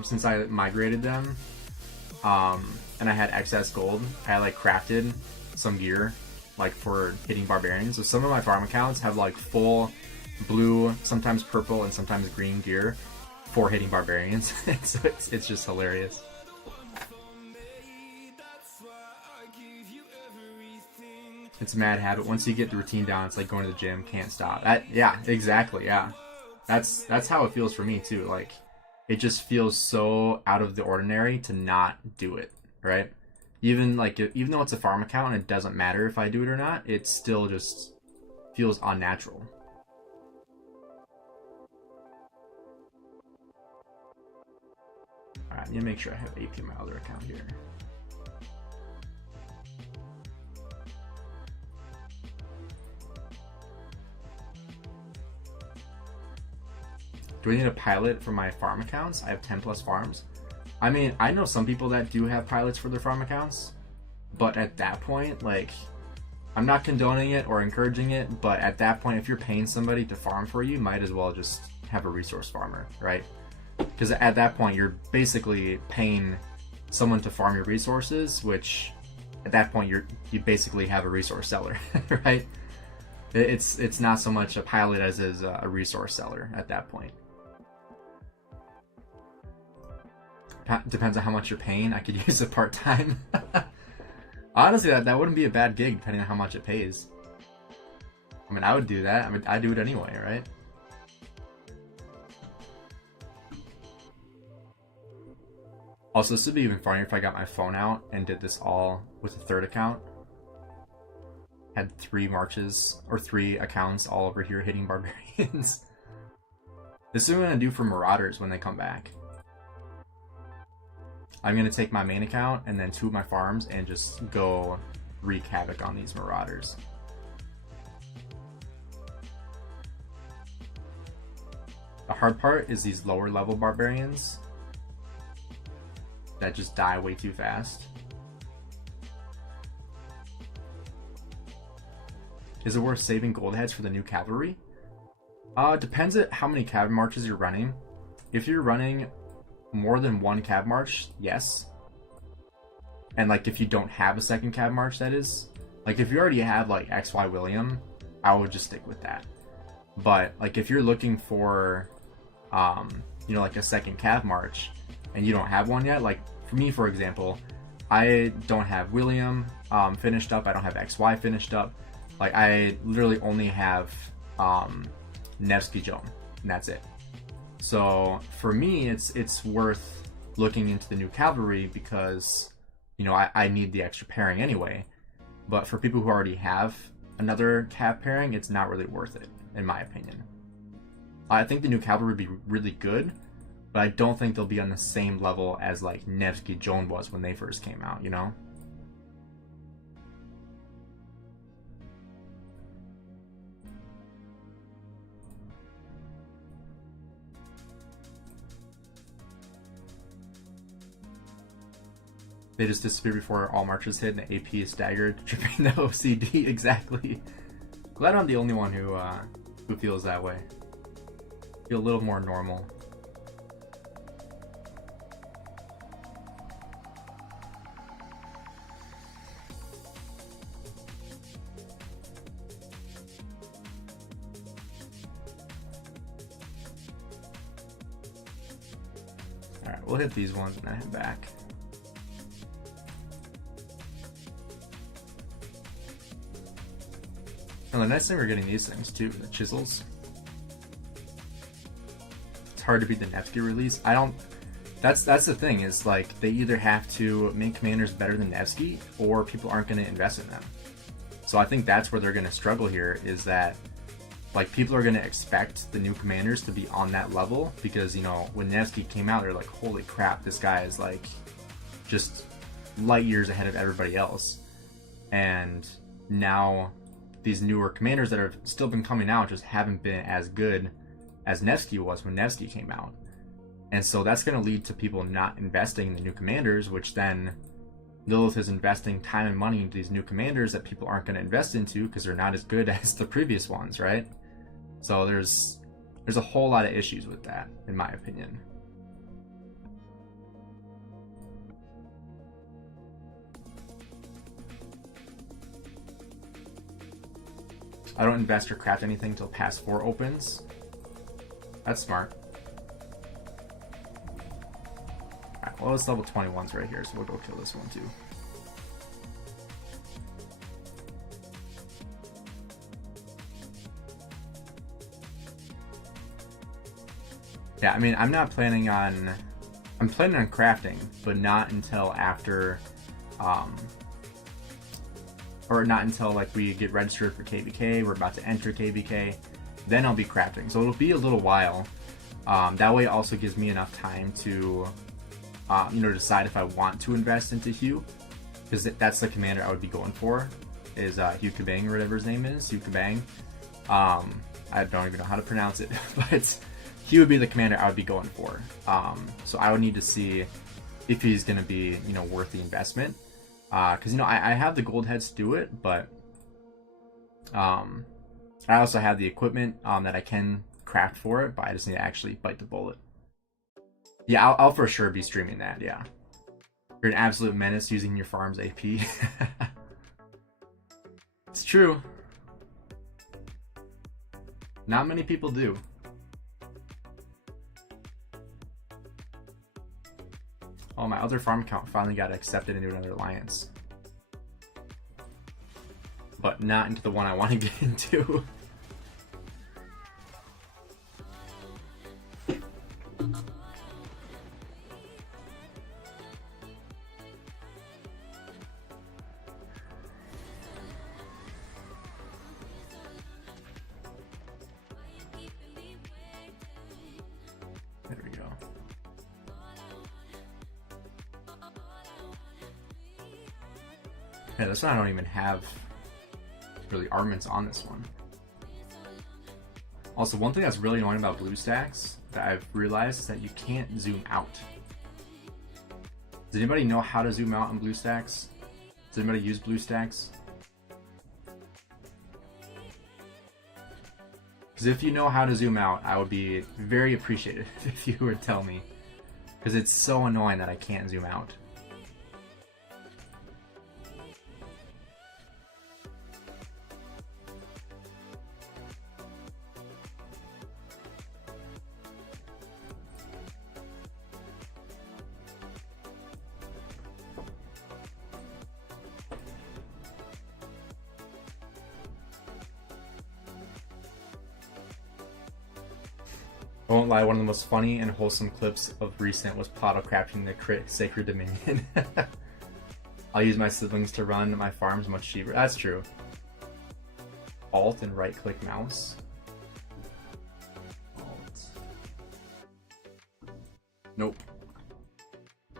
since I migrated them, and I had excess gold, I like crafted some gear like for hitting barbarians. So some of my farm accounts have like full blue, sometimes purple, and sometimes green gear for hitting barbarians. So it's just hilarious. It's a mad habit. Once you get the routine down, it's like going to the gym, can't stop. Yeah, exactly. Yeah, that's how it feels for me too. Like it just feels so out of the ordinary to not do it, right? Even though it's a farm account and it doesn't matter if I do it or not, it still just feels unnatural. All right, let me make sure I have AP in my other account here. Do I need a pilot for my farm accounts? I have 10 plus farms. I mean, I know some people that do have pilots for their farm accounts, but at that point, like, I'm not condoning it or encouraging it, but at that point, if you're paying somebody to farm for you, might as well just have a resource farmer, right? Because at that point, you're basically paying someone to farm your resources, which at that point, you basically have a resource seller, right? It's not so much a pilot as is a resource seller at that point. Depends on how much you're paying. I could use it part-time. Honestly, that wouldn't be a bad gig depending on how much it pays. I mean, I would do that. I mean, I do it anyway, right? Also, this would be even funnier if I got my phone out and did this all with a third account. Had 3 marches or 3 accounts all over here hitting barbarians. This is what I'm gonna do for marauders when they come back. I'm going to take my main account and then 2 of my farms and just go wreak havoc on these marauders. The hard part is these lower level barbarians that just die way too fast. Is it worth saving gold heads for the new cavalry? Depends on how many cav marches you're running. If you're running more than 1 cav march, yes. And like if you don't have a second cav march, that is. Like if you already have like XY William, I would just stick with that. But like if you're looking for you know, like a second cav march and you don't have one yet, like for me, for example, I don't have William finished up, I don't have XY finished up. Like I literally only have Nevsky Joan, and that's it. So for me, it's worth looking into the new cavalry because, you know, I need the extra pairing anyway. But for people who already have another cav pairing, it's not really worth it, in my opinion. I think the new cavalry would be really good, but I don't think they'll be on the same level as like Nevsky Joan was when they first came out, you know? They just disappear before all marches hit, and the AP is staggered, tripping the OCD. Exactly. Glad I'm the only one who feels that way. Feel a little more normal. Alright, we'll hit these ones and then head back. And the nice thing we're getting these things too, the chisels. It's hard to beat the Nevsky release. I don't. That's the thing, is like they either have to make commanders better than Nevsky or people aren't going to invest in them. So I think that's where they're going to struggle here, is that like people are going to expect the new commanders to be on that level, because, you know, when Nevsky came out, they're like, holy crap, this guy is like just light years ahead of everybody else. And now these newer commanders that have still been coming out just haven't been as good as Nevsky was when Nevsky came out. And so that's going to lead to people not investing in the new commanders, which then Lilith is investing time and money into these new commanders that people aren't going to invest into because they're not as good as the previous ones, right? So there's a whole lot of issues with that, in my opinion. I don't invest or craft anything until pass 4 opens. That's smart. Alright, well, it's level 21's right here, so we'll go kill this one too. Yeah, I mean, I'm planning on crafting, but not until after, or not until like we get registered for KVK, we're about to enter KVK, then I'll be crafting. So it'll be a little while. That way it also gives me enough time to, you know, decide if I want to invest into Hugh, because that's the commander I would be going for, is Hugh Kabang, or whatever his name is, Hugh Kabang. I don't even know how to pronounce it, but he would be the commander I would be going for. So I would need to see if he's going to be, you know, worth the investment. Because, you know, I have the gold heads to do it, but I also have the equipment that I can craft for it, but I just need to actually bite the bullet. Yeah, I'll for sure be streaming that, yeah. You're an absolute menace using your farm's AP. It's true. Not many people do. Oh, my other farm account finally got accepted into another alliance. But not into the one I want to get into. There we go. Yeah, this one I don't even have really armaments on this one. Also, one thing that's really annoying about BlueStacks that I've realized is that you can't zoom out. Does anybody know how to zoom out on BlueStacks? Does anybody use BlueStacks? Because if you know how to zoom out, I would be very appreciative if you would tell me. Because it's so annoying that I can't zoom out. I won't lie, one of the most funny and wholesome clips of recent was Plato crafting the crit Sacred Dominion. I'll use my siblings to run my farms much cheaper. That's true. Alt and right click mouse. Alt. Nope.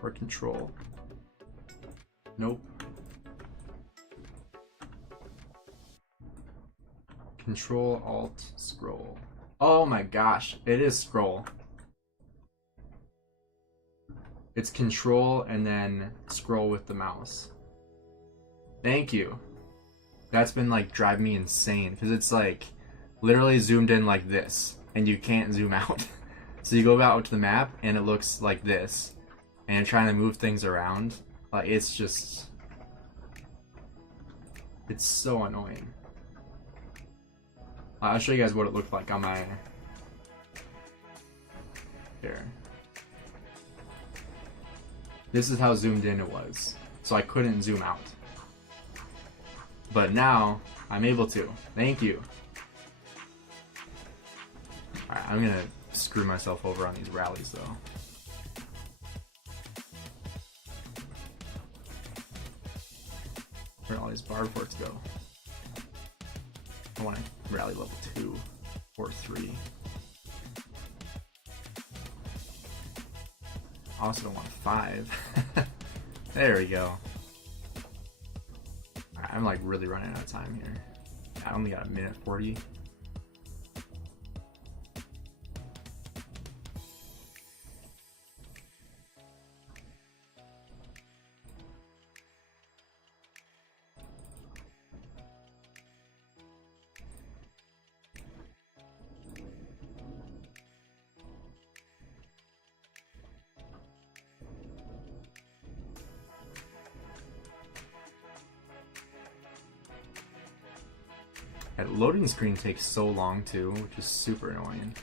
Or control. Nope. Control, alt, scroll. Oh my gosh, it is scroll. It's control and then scroll with the mouse. Thank you. That's been like driving me insane because it's like literally zoomed in like this. and you can't zoom out. So you go out to the map and it looks like this, and you're trying to move things around. Like, it's just, it's so annoying. I'll show you guys what it looked like on my, here. This is how zoomed in it was, so I couldn't zoom out. But now I'm able to. Thank you. Alright, I'm gonna screw myself over on these rallies though. Where'd all these barb forts go? I want to rally level 2 or 3. I also don't want 5. There we go. Alright, I'm like really running out of time here. I only got 1:40. That loading screen takes so long too, which is super annoying.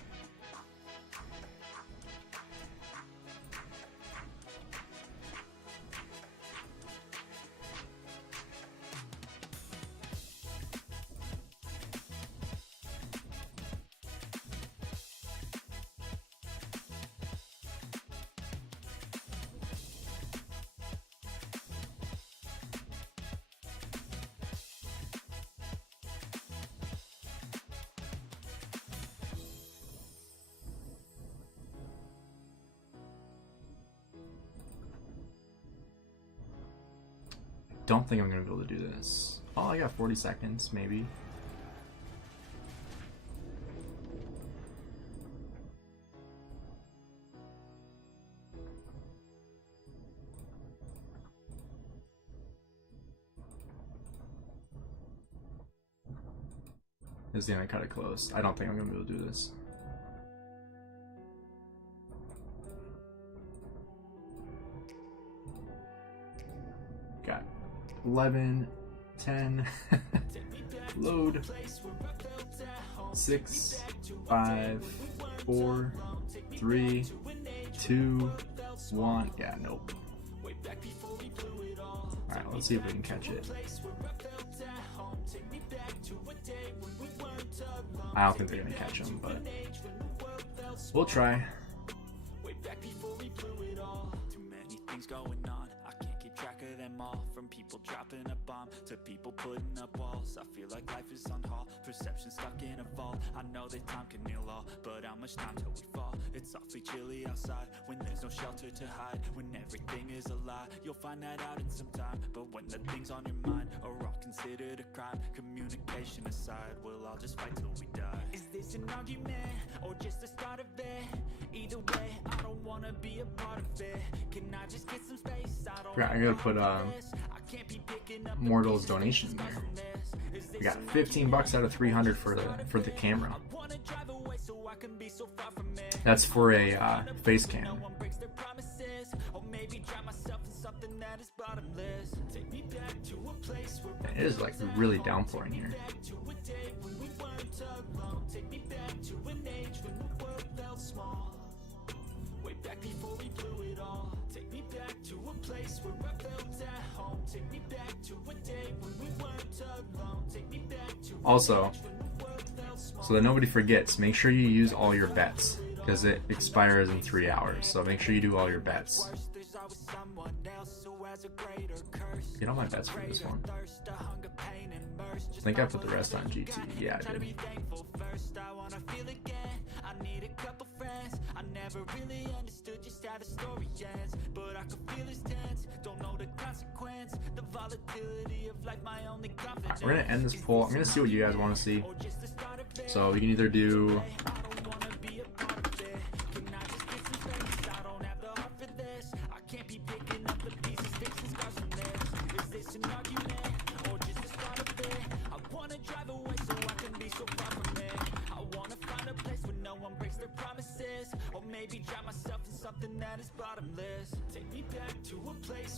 Don't think I'm gonna be able to do this. Oh, I got 40 seconds, maybe. This is gonna cut it close. I don't think I'm gonna be able to do this. Got 11, 10, load, 6, 5, 4, 3, 2, 1. Yeah, nope. Alright, let's see if we can catch it. I don't think they're gonna catch him, but we'll try. From people dropping a bomb to people putting up walls, I feel like life is on hold, perception stuck in a vault. I know that time can heal all, but how much time till we fall? It's awfully chilly outside when there's no shelter to hide. When everything is a lie, you'll find that out in some time. But when the things on your mind are all considered a crime, communication aside, we'll all just fight till we die. Is this an argument or just the start of it? Either way, I don't wanna be a part of it. Can I just get some space? I don't I'm gonna put Mortal's donation there. We got 15 bucks out of 300 for the camera. That's for a face cam. It is like really downpouring here. Also, so that nobody forgets, make sure you use all your bets, because it expires in 3 hours, so make sure you do all your bets. Get all my bets for this one. I think I put the rest on GT. Yeah, I did. Alright, we're gonna end this poll. I'm gonna see what you guys want to see. So we can either do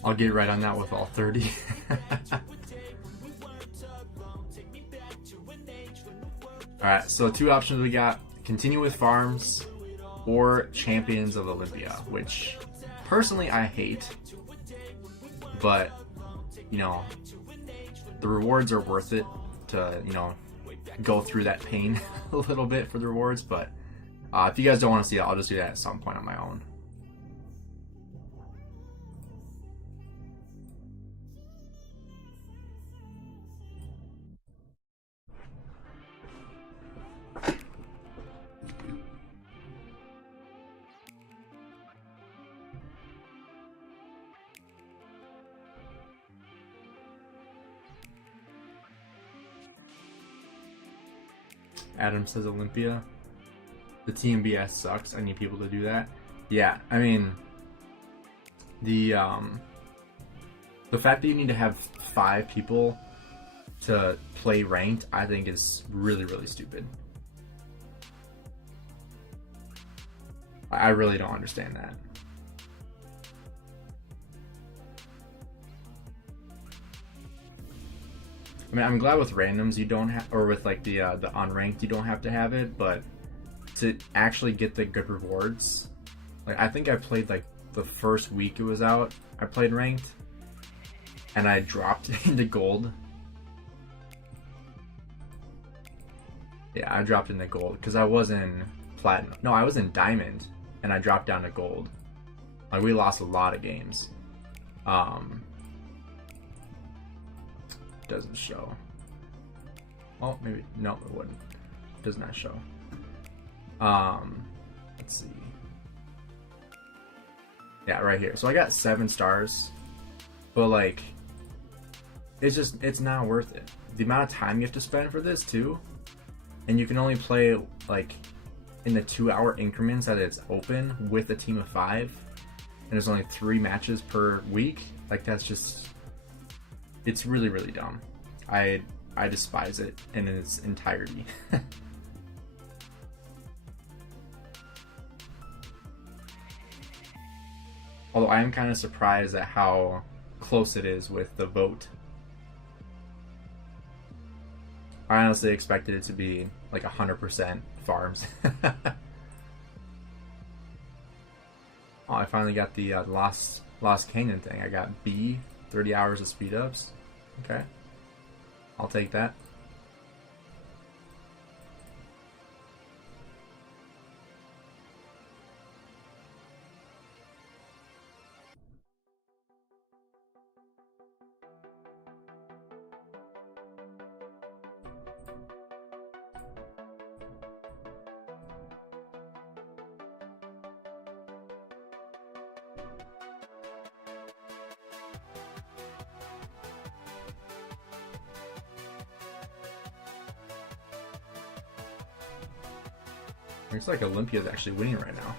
I'll get right on that with all 30. Alright, so 2 options we got: continue with farms or Champions of Olympia, which personally I hate, but you know, the rewards are worth it to, you know, go through that pain a little bit for the rewards. But if you guys don't want to see that, I'll just do that at some point on my own. Adam says Olympia. The TMBS sucks. I need people to do that. Yeah, I mean, the fact that you need to have 5 people to play ranked, I think is really, really stupid. I really don't understand that. I mean, I'm glad with randoms you don't have, or with like the unranked you don't have to have it, but to actually get the good rewards, like I think I played like the first week it was out, I played ranked, and I dropped into gold. Yeah, I dropped into gold because I was in platinum. No, I was in diamond, and I dropped down to gold. Like we lost a lot of games. Doesn't show. Oh, maybe no, it wouldn't. Does not show. Let's see. Yeah, right here. So I got 7 stars, but like, it's not worth it. The amount of time you have to spend for this too, and you can only play like in the 2-hour increments that it's open with a team of 5, and there's only 3 matches per week. Like that's just. It's really, really dumb. I despise it in its entirety. Although I am kind of surprised at how close it is with the vote. I honestly expected it to be like 100% farms. Oh, I finally got the Lost Canyon thing. I got B. 30 hours of speed ups. Okay. I'll take that. Looks like Olympia is actually winning right now.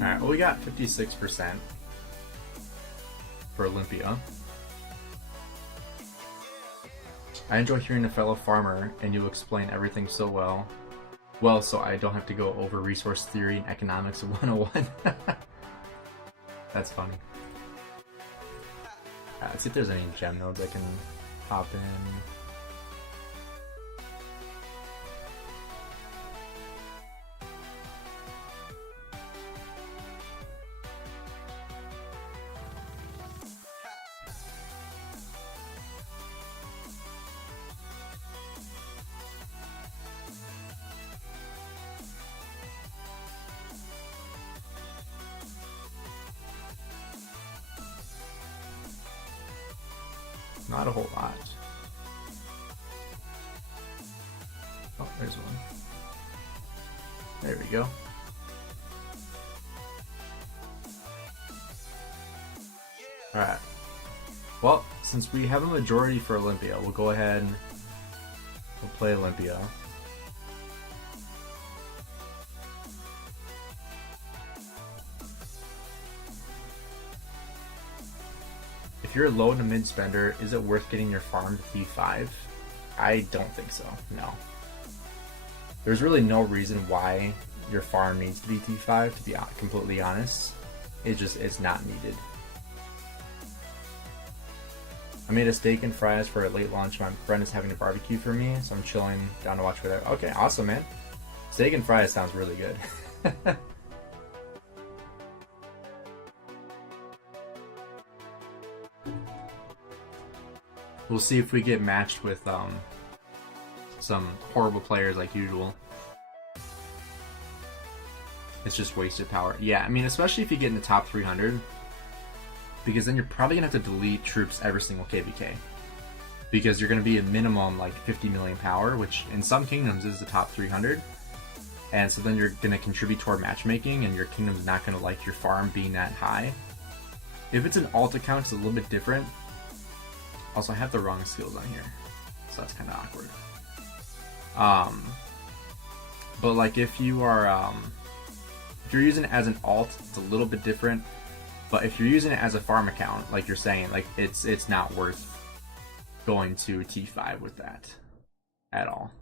Alright, well we got 56% for Olympia. I enjoy hearing a fellow farmer and you explain everything so well. Well, so I don't have to go over resource theory and economics 101. That's funny. Let's see if there's any gem nodes I can hop in. Not a whole lot. Oh, there's one. There we go. Alright. Well, since we have a majority for Olympia, we'll go ahead and we'll play Olympia. If you're a low to mid spender, is it worth getting your farm to T5? I don't think so, no. There's really no reason why your farm needs to be T5, to be completely honest. It's not needed. I made a steak and fries for a late lunch. My friend is having a barbecue for me, so I'm chilling down to watch for that. Okay, awesome, man. Steak and fries sounds really good. We'll see if we get matched with some horrible players like usual. It's just wasted power. Yeah, I mean, especially if you get in the top 300, because then you're probably gonna have to delete troops every single KVK, because you're gonna be a minimum like 50 million power, which in some kingdoms is the top 300, and so then you're gonna contribute toward matchmaking, and your kingdom's not gonna like your farm being that high. If it's an alt account, it's a little bit different. Also, I have the wrong skills on here, so that's kind of awkward. But like if you are if you're using it as an alt, it's a little bit different. But if you're using it as a farm account, like you're saying, like it's not worth going to T5 with that at all.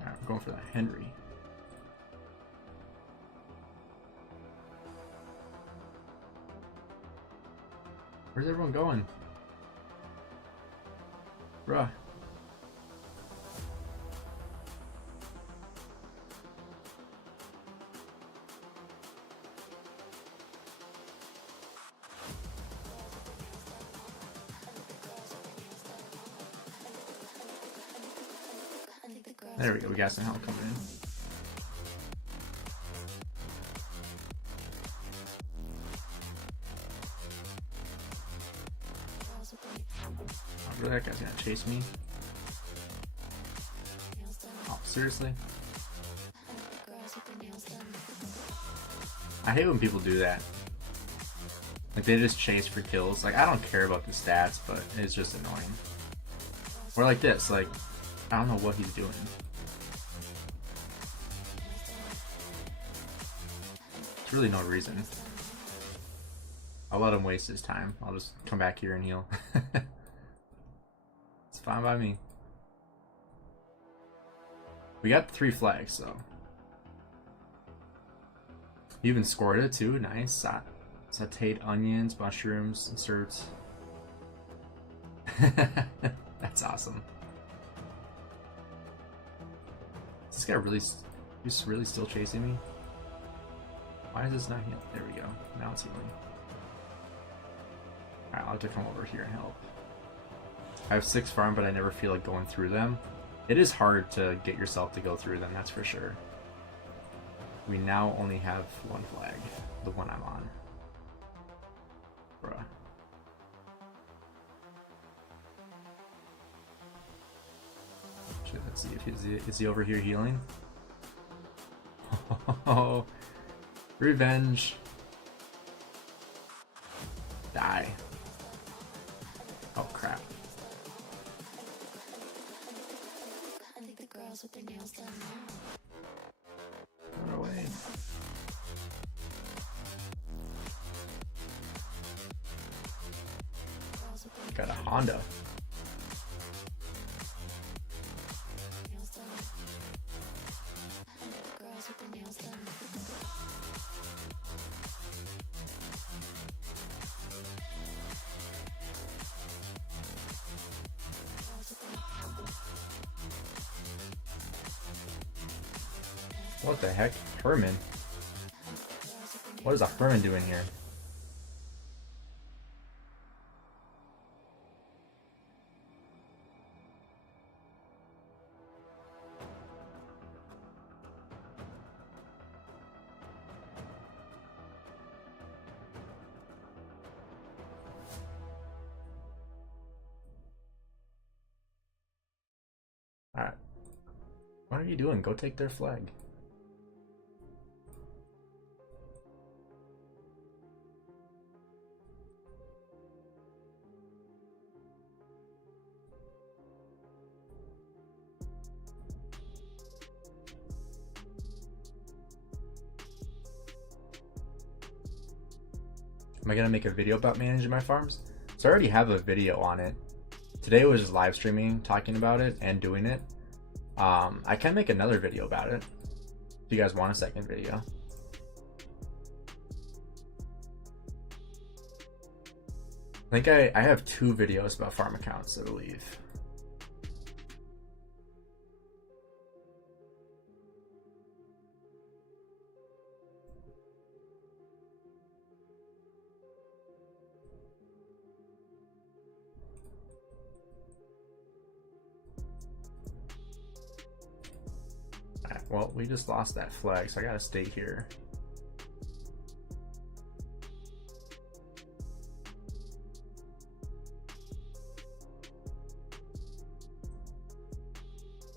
Alright, I'm going for that Henry. Where's everyone going? Bruh. There we go, we got some help coming in. Oh, really, that guy's gonna chase me? Oh, seriously? I hate when people do that. Like, they just chase for kills. Like, I don't care about the stats, but it's just annoying. Or like this, like, I don't know what he's doing. There's really no reason. I'll let him waste his time. I'll just come back here and heal. It's fine by me. We got 3 flags, so. You even scored it too. Nice. Sauteed onions, mushrooms, and served. That's awesome. Is this guy really, he's really still chasing me? Why is this not healing? There we go. Now it's healing. Alright, I'll have to come over here and help. I have 6 farm, but I never feel like going through them. It is hard to get yourself to go through them, that's for sure. We now only have 1 flag. The one I'm on. Bruh. Let's see if is he over here healing? Oh, revenge. Die. Oh crap. Run away. Got a Honda. What the heck? Herman? What is a Herman doing here? What are you doing? Go take their flag. Am I gonna make a video about managing my farms? So I already have a video on it. Today was just live streaming, talking about it and doing it. I can make another video about it if you guys want a second video. I think I have 2 videos about farm accounts, I believe. Alright, well, we just lost that flag, so I gotta stay here.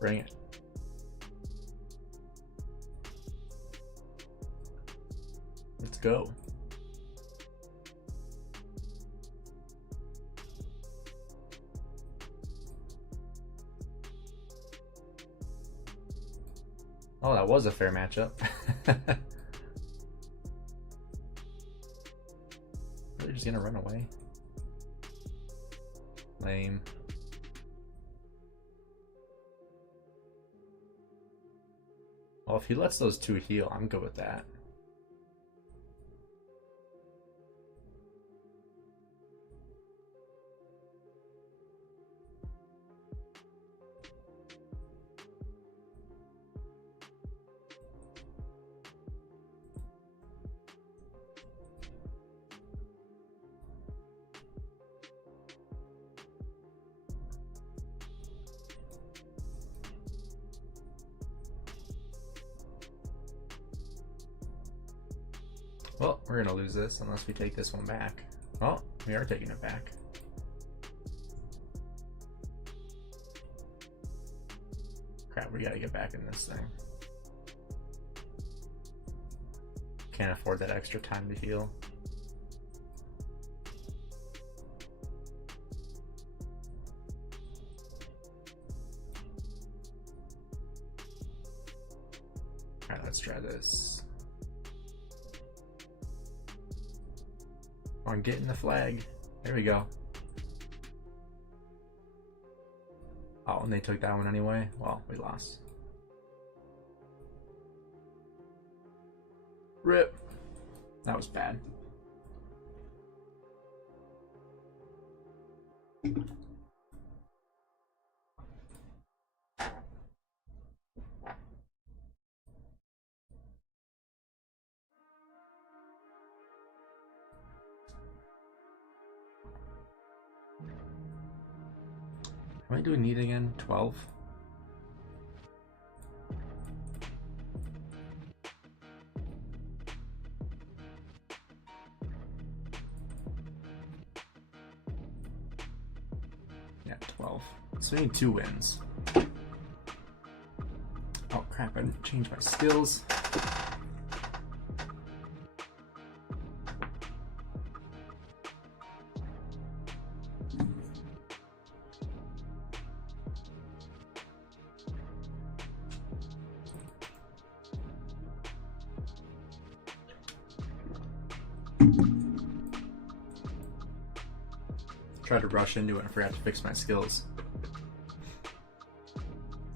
Bring it. Let's go. Oh, that was a fair matchup. Really just gonna run away? Lame. Well, if he lets those 2 heal, I'm good with that. Well, we're gonna lose this unless we take this one back. Well, we are taking it back. Crap, we gotta get back in this thing. Can't afford that extra time to heal. Alright, let's try this. On getting the flag. There we go. Oh, and they took that one anyway? Well, we lost. RIP. That was bad. How many do we need again? 12? Yeah, 12. So we need 2 wins. Oh crap, I didn't change my skills. Tried to rush into it and forgot to fix my skills.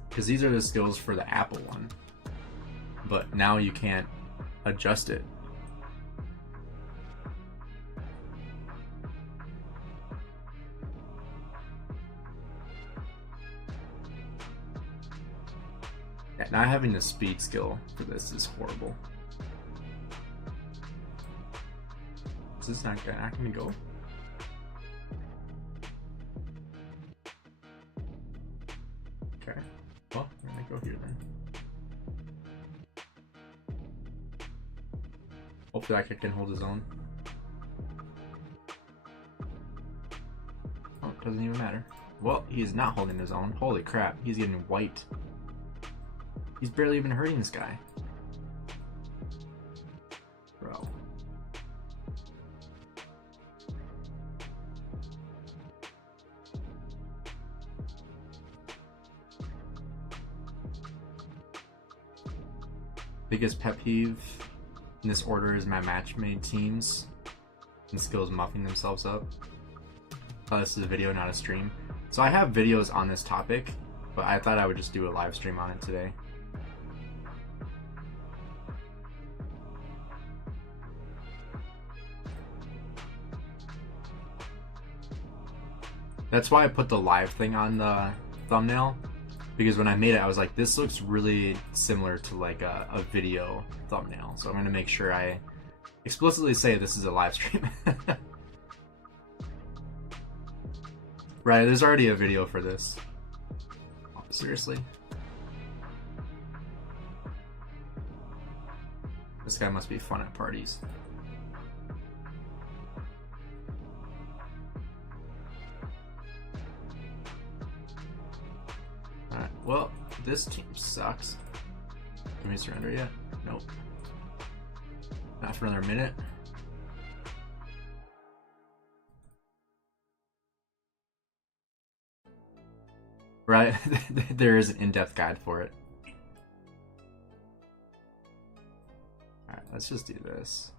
Because these are the skills for the Apple one. But now you can't adjust it. Yeah, not having the speed skill for this is horrible. Is this not gonna go? Okay, well, we're gonna go here then. Hopefully that kid can hold his own. Oh, it doesn't even matter. Well, he is not holding his own. Holy crap, he's getting wiped. He's barely even hurting this guy. Bro. Biggest pet peeve in this order is my match-made teams and skills muffing themselves up. Oh, this is a video, not a stream. So I have videos on this topic, but I thought I would just do a live stream on it today. That's why I put the live thing on the thumbnail, because when I made it, I was like, this looks really similar to like a video thumbnail. So I'm gonna make sure I explicitly say this is a live stream. Right, there's already a video for this. Oh, seriously? This guy must be fun at parties. Alright, well, this team sucks. Can we surrender yet? Nope. Not for another minute. Right? There is an in-depth guide for it. Alright, let's just do this.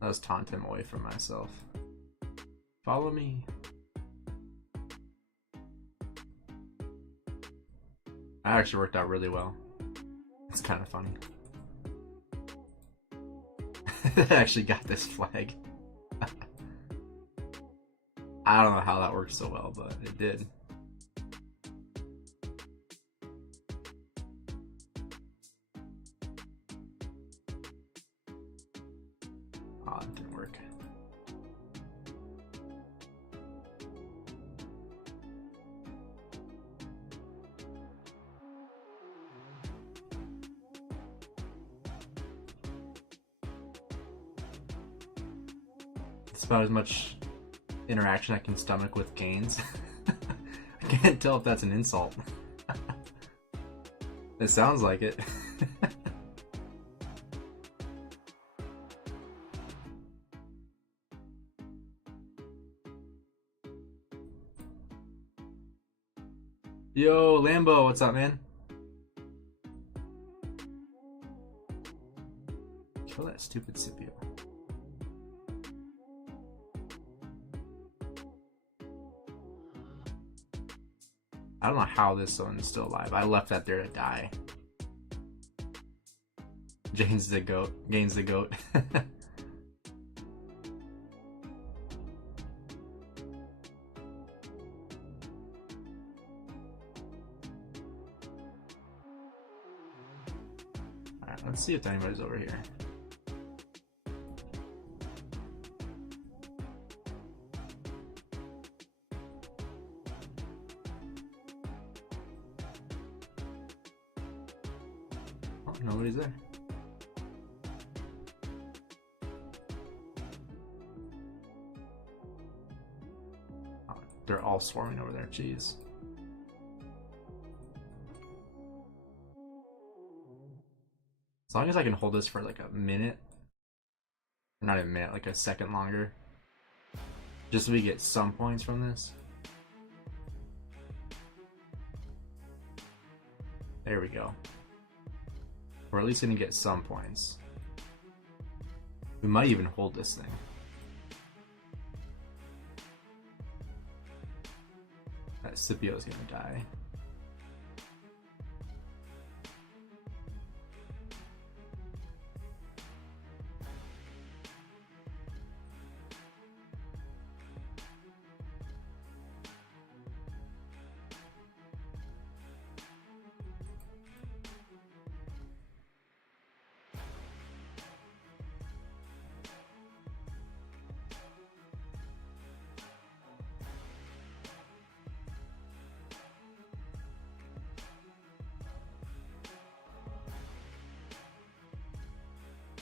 Let's taunt him away from myself. Follow me. That actually worked out really well. It's kind of funny. I actually got this flag. I don't know how that worked so well, but it did. Oh, it didn't work. It's about as much interaction I can stomach with Gainz. I can't tell if that's an insult. It sounds like it. Yo, Lambo, what's up, man? Kill that stupid Scipio. I don't know how this one's still alive. I left that there to die. Gainz the goat. Gainz the goat. Alright, let's see if anybody's over here. Nobody's there. Oh, they're all swarming over there. Jeez. As long as I can hold this for like a minute, or not a minute, like a second longer, just so we get some points from this. There we go. We're at least gonna get some points. We might even hold this thing. That Scipio's gonna die.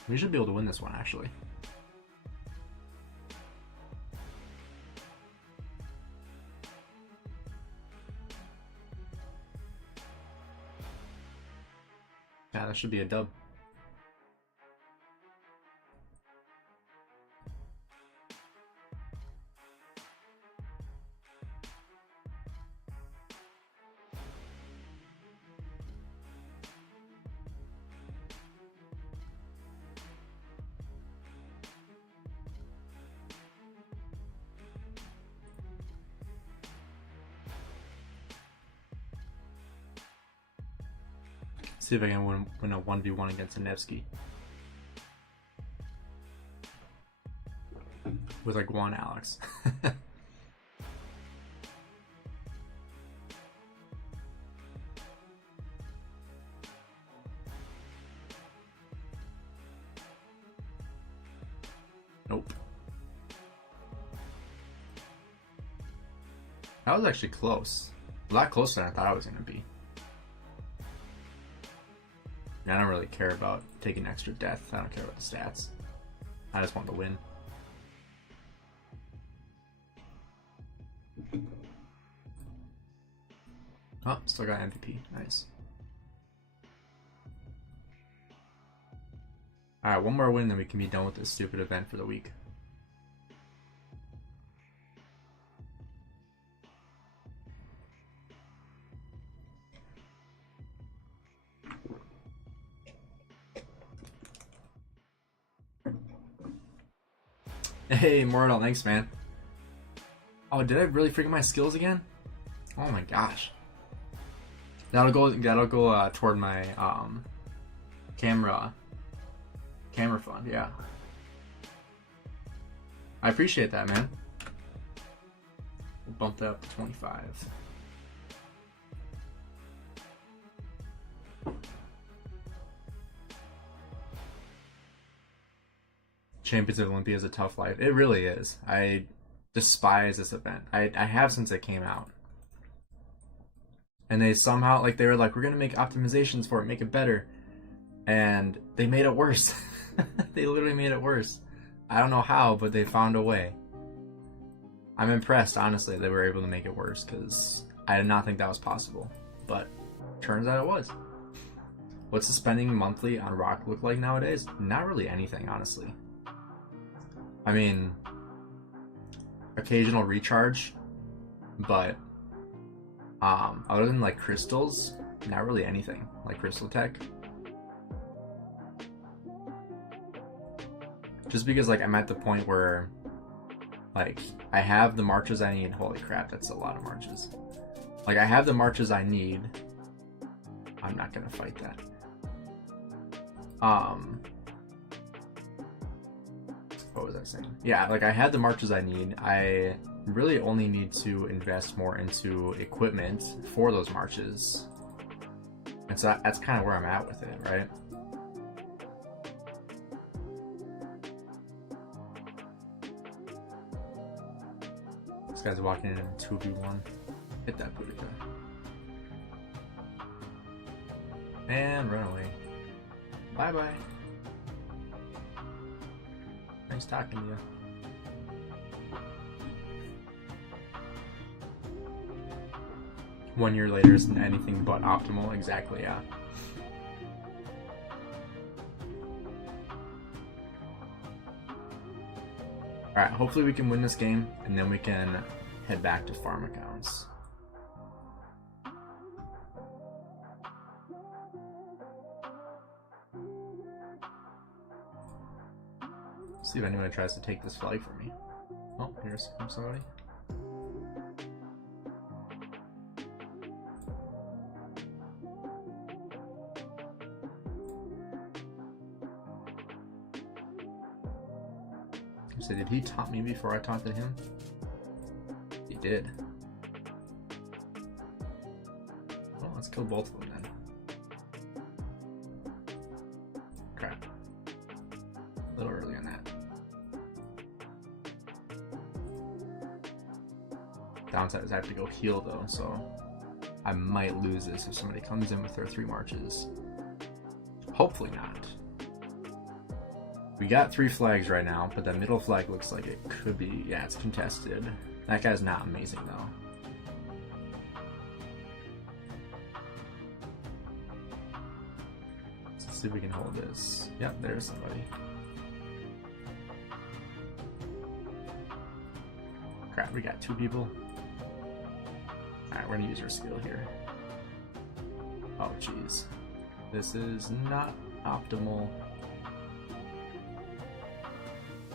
We should be able to win this one, actually. that should be a dub. See if I can win a 1v1 against a Nevsky. With like one Alex. Nope. That was actually close. A lot closer than I thought it was going to be. I don't really care about taking extra death. I don't care about the stats. I just want the win. Oh, still got MVP. Nice. Alright, one more win, then we can be done with this stupid event for the week. Hey, Mortal, thanks, man. Oh, did I really forget my skills again? Oh my gosh. That'll go toward my camera fund, yeah. I appreciate that, man. We'll bump that up to 25. Champions of Olympia is a tough life. It really is. I despise this event. I have since it came out. And they somehow, like, they were like, we're going to make optimizations for it, make it better. And they made it worse. They literally made it worse. I don't know how, but they found a way. I'm impressed, honestly, they were able to make it worse, because I did not think that was possible. But turns out it was. What's the spending monthly on Rock look like nowadays? Not really anything, honestly. I mean, occasional recharge, but other than like crystals, not really anything like crystal tech. Just because like I'm at the point where like I have the marches I need. Holy crap, that's a lot of marches. Like I have the marches I need. I'm not gonna fight that. What was I saying? Yeah, like I had the marches I need. I really only need to invest more into equipment for those marches. And so that's kind of where I'm at with it, right? This guy's walking in 2v1. Hit that booty guy. And run away. Bye-bye. Nice talking to you. One year later isn't anything but optimal. Exactly, yeah. Alright, hopefully we can win this game, and then we can head back to farm accounts. See if anyone tries to take this flag from me. Oh, here's somebody. So did he taunt me before I taunted him? He did. Well, let's kill both of them then. Crap. A little early on that. Downside is I have to go heal though, so I might lose this if somebody comes in with their 3 marches. Hopefully not. We got 3 flags right now, but that middle flag looks like it could be, yeah, it's contested. That guy's not amazing though. Let's see if we can hold this. Yep, there's somebody. Crap, we got 2 people. Alright, we're gonna use our skill here. Oh, jeez. This is not optimal.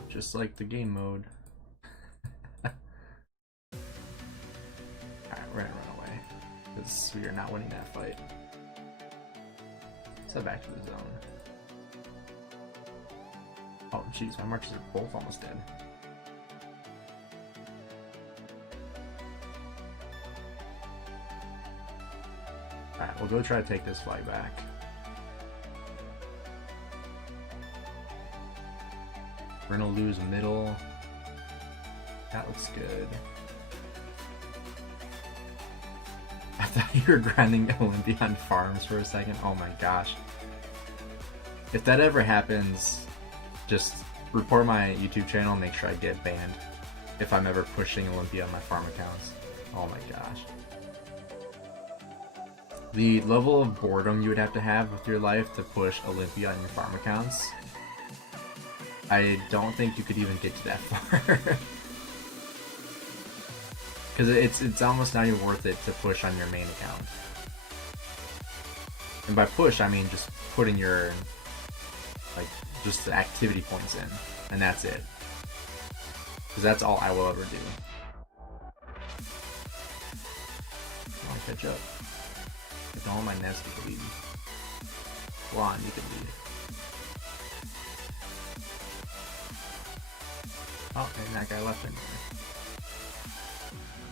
Just like the game mode. Alright, we're gonna run away. Because we are not winning that fight. Let's head back to the zone. Oh, jeez, my marches are both almost dead. Alright, we'll go try to take this flag back. We're gonna lose middle. That looks good. I thought you were grinding Olympia on farms for a second. Oh my gosh. If that ever happens, just report my YouTube channel and make sure I get banned if I'm ever pushing Olympia on my farm accounts. Oh my gosh. The level of boredom you would have to have with your life to push Olympia on your farm accounts, I don't think you could even get to that far. Because it's almost not even worth it to push on your main account. And by push, I mean just putting your, like, just the activity points in, and that's it. Because that's all I will ever do. I want to catch up. Get all my nest with the lead. Come on, you can lead. Oh, and that guy left in there.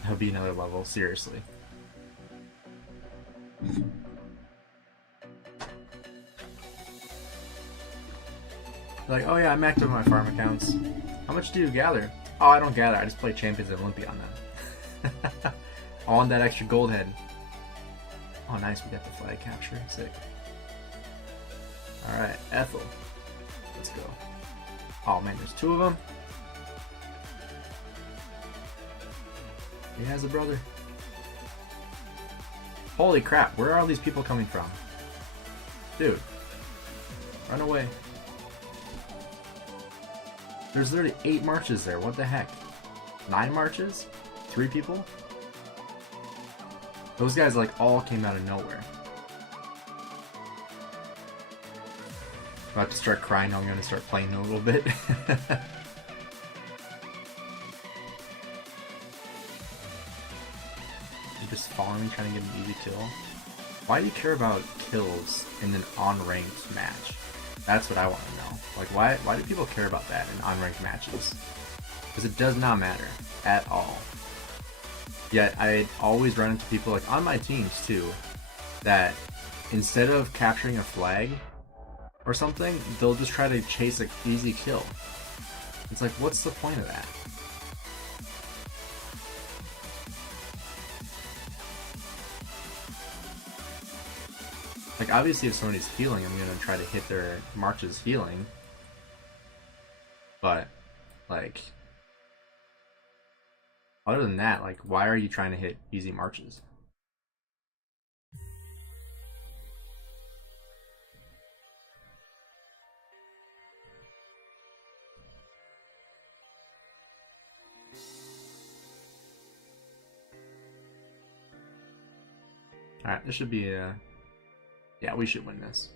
That'll be another level, seriously. Like, oh yeah, I'm active on my farm accounts. How much do you gather? Oh, I don't gather, I just play Champions of Olympia on them. All on that extra gold head. Oh nice, we got the flag capture, sick. Alright, Ethel. Let's go. Oh man, there's 2 of them. He has a brother. Holy crap, where are all these people coming from? Dude. Run away. There's literally 8 marches there, what the heck? 9 marches? 3 people? Those guys like all came out of nowhere. About to start crying, I'm gonna start playing a little bit. Just following me, trying to get an easy kill. Why do you care about kills in an unranked match? That's what I want to know. Like, why do people care about that in unranked matches? Because it does not matter at all. Yet I always run into people, like on my teams too, that instead of capturing a flag or something, they'll just try to chase an easy kill. It's like, what's the point of that? Like, obviously if somebody's healing, I'm gonna try to hit their marches healing. But, like, other than that, like, why are you trying to hit easy marches? Alright, this should be a... Yeah, we should win this.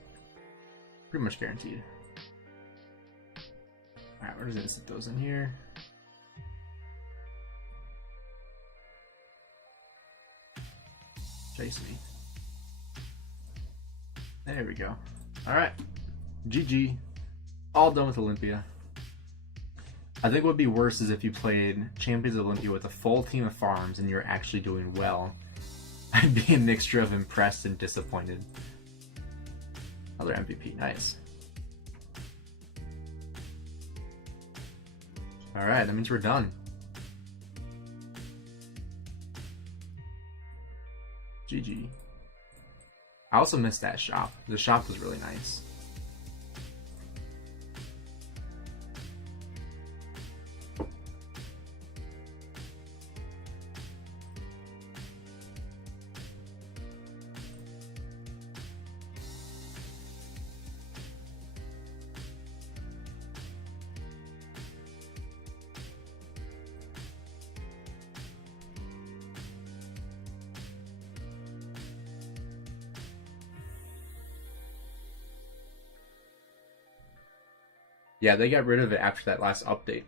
Pretty much guaranteed. Alright, we're just gonna sit those in here. Chase me. There we go. Alright. GG. All done with Olympia. I think what would be worse is if you played Champions of Olympia with a full team of farms and you're actually doing well. I'd be a mixture of impressed and disappointed. Another MVP, nice. Alright, that means we're done. GG. I also missed that shop. The shop was really nice. Yeah, they got rid of it after that last update.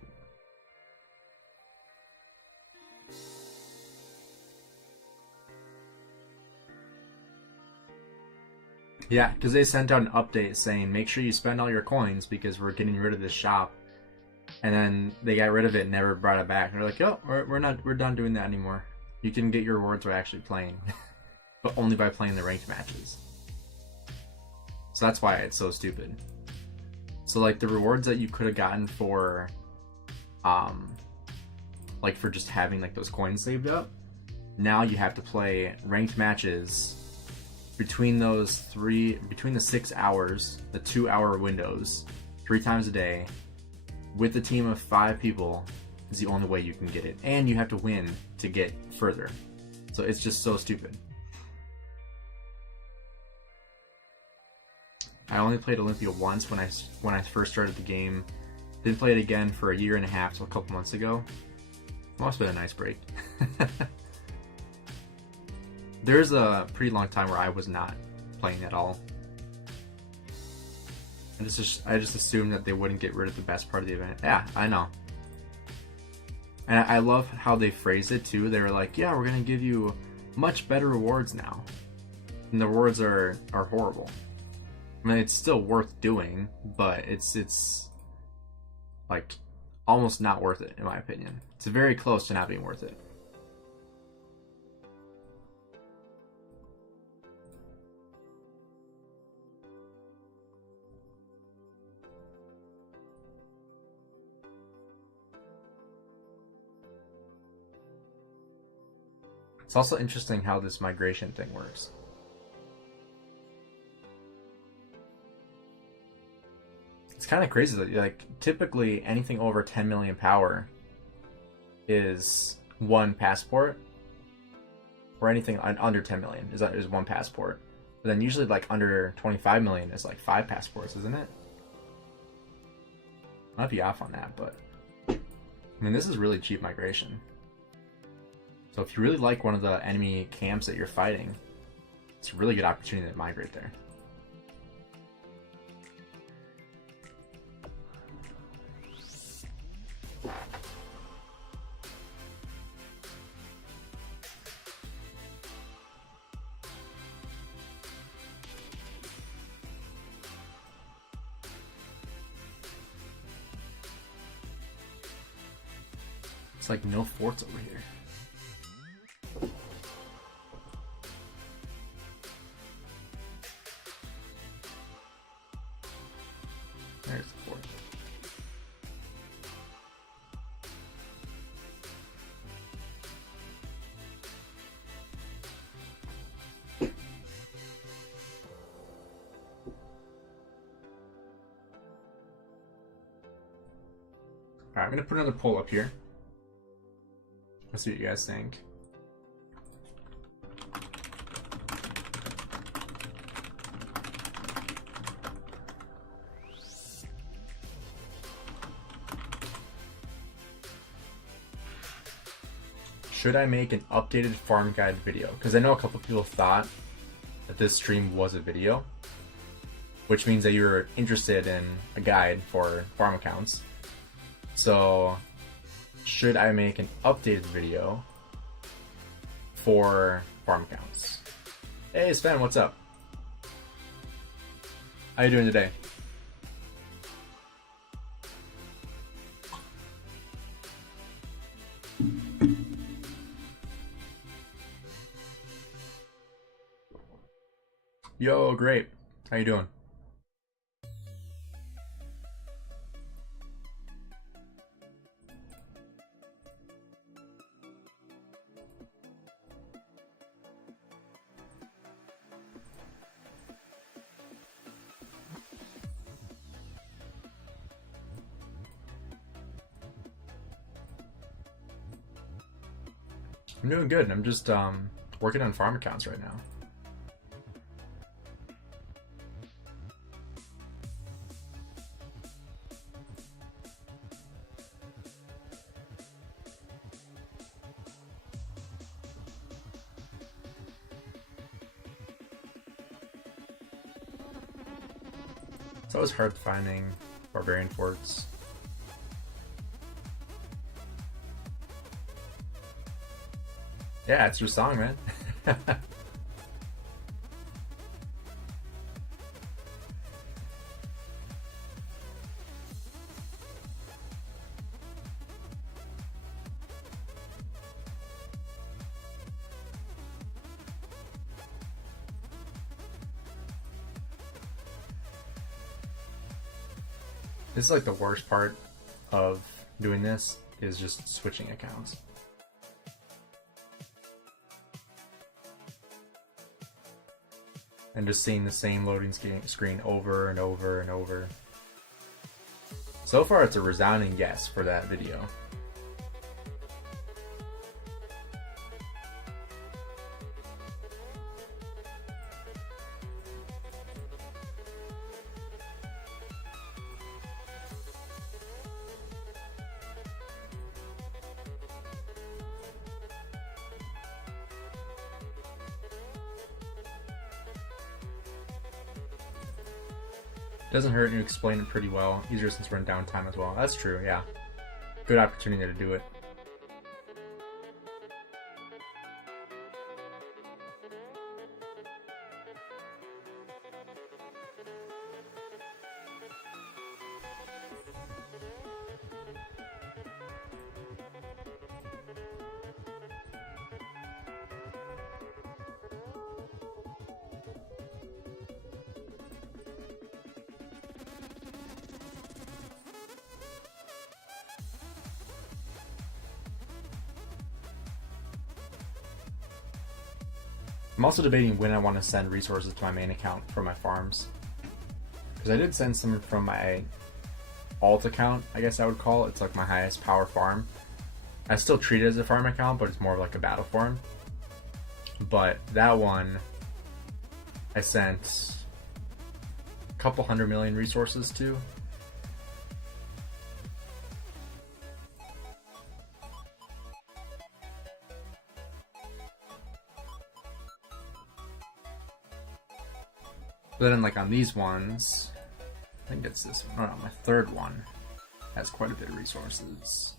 Yeah, because they sent out an update saying make sure you spend all your coins because we're getting rid of this shop. And then they got rid of it and never brought it back. They're like, oh, we're done doing that anymore. You can get your rewards by actually playing, but only by playing the ranked matches. So that's why it's so stupid. So like the rewards that you could have gotten for, like for just having like those coins saved up, now you have to play ranked matches between the 6 hours, the 2-hour windows, 3 times a day, with a team of 5 people is the only way you can get it. And you have to win to get further. So it's just so stupid. I only played Olympia once when I first started the game. Didn't play it again for a year and a half, so a couple months ago. Must have been a nice break. There's a pretty long time where I was not playing at all. I just assumed that they wouldn't get rid of the best part of the event. Yeah, I know. And I love how they phrased it too. They were like, yeah, we're gonna give you much better rewards now. And the rewards are horrible. I mean, it's still worth doing, but it's like almost not worth it in my opinion. It's very close to not being worth it. It's also interesting how this migration thing works. It's kind of crazy that like typically anything over 10 million power is 1 passport, or anything under 10 million is 1 passport. But then usually like under 25 million is like 5 passports, isn't it? I might be off on that, but I mean this is really cheap migration. So if you really like one of the enemy camps that you're fighting, it's a really good opportunity to migrate there. It's like no forts over here. There's the fort. Alright, I'm gonna put another poll up here. Let's see what you guys think. Should I make an updated farm guide video? Because I know a couple people thought that this stream was a video, which means that you're interested in a guide for farm accounts. So should I make an updated video for farm accounts? Hey Sven, what's up? How you doing today? Yo, great. How you doing? I'm doing good. I'm just working on farm accounts right now. It's always hard finding Barbarian forts. Yeah, it's your song, man. This is like the worst part of doing this, is just switching accounts. And just seeing the same loading screen over and over and over. So far it's a resounding yes for that video. Doesn't hurt, and you explain it pretty well. Easier since we're in downtime as well. That's true, yeah. Good opportunity to do it. I'm also debating when I want to send resources to my main account for my farms. Because I did send some from my alt account, I guess I would call it. It's like my highest power farm. I still treat it as a farm account, but it's more like a battle farm. But that one, I sent a couple 100 million resources to. But then, like on these ones, I think it's this one. Oh no, my third one has quite a bit of resources.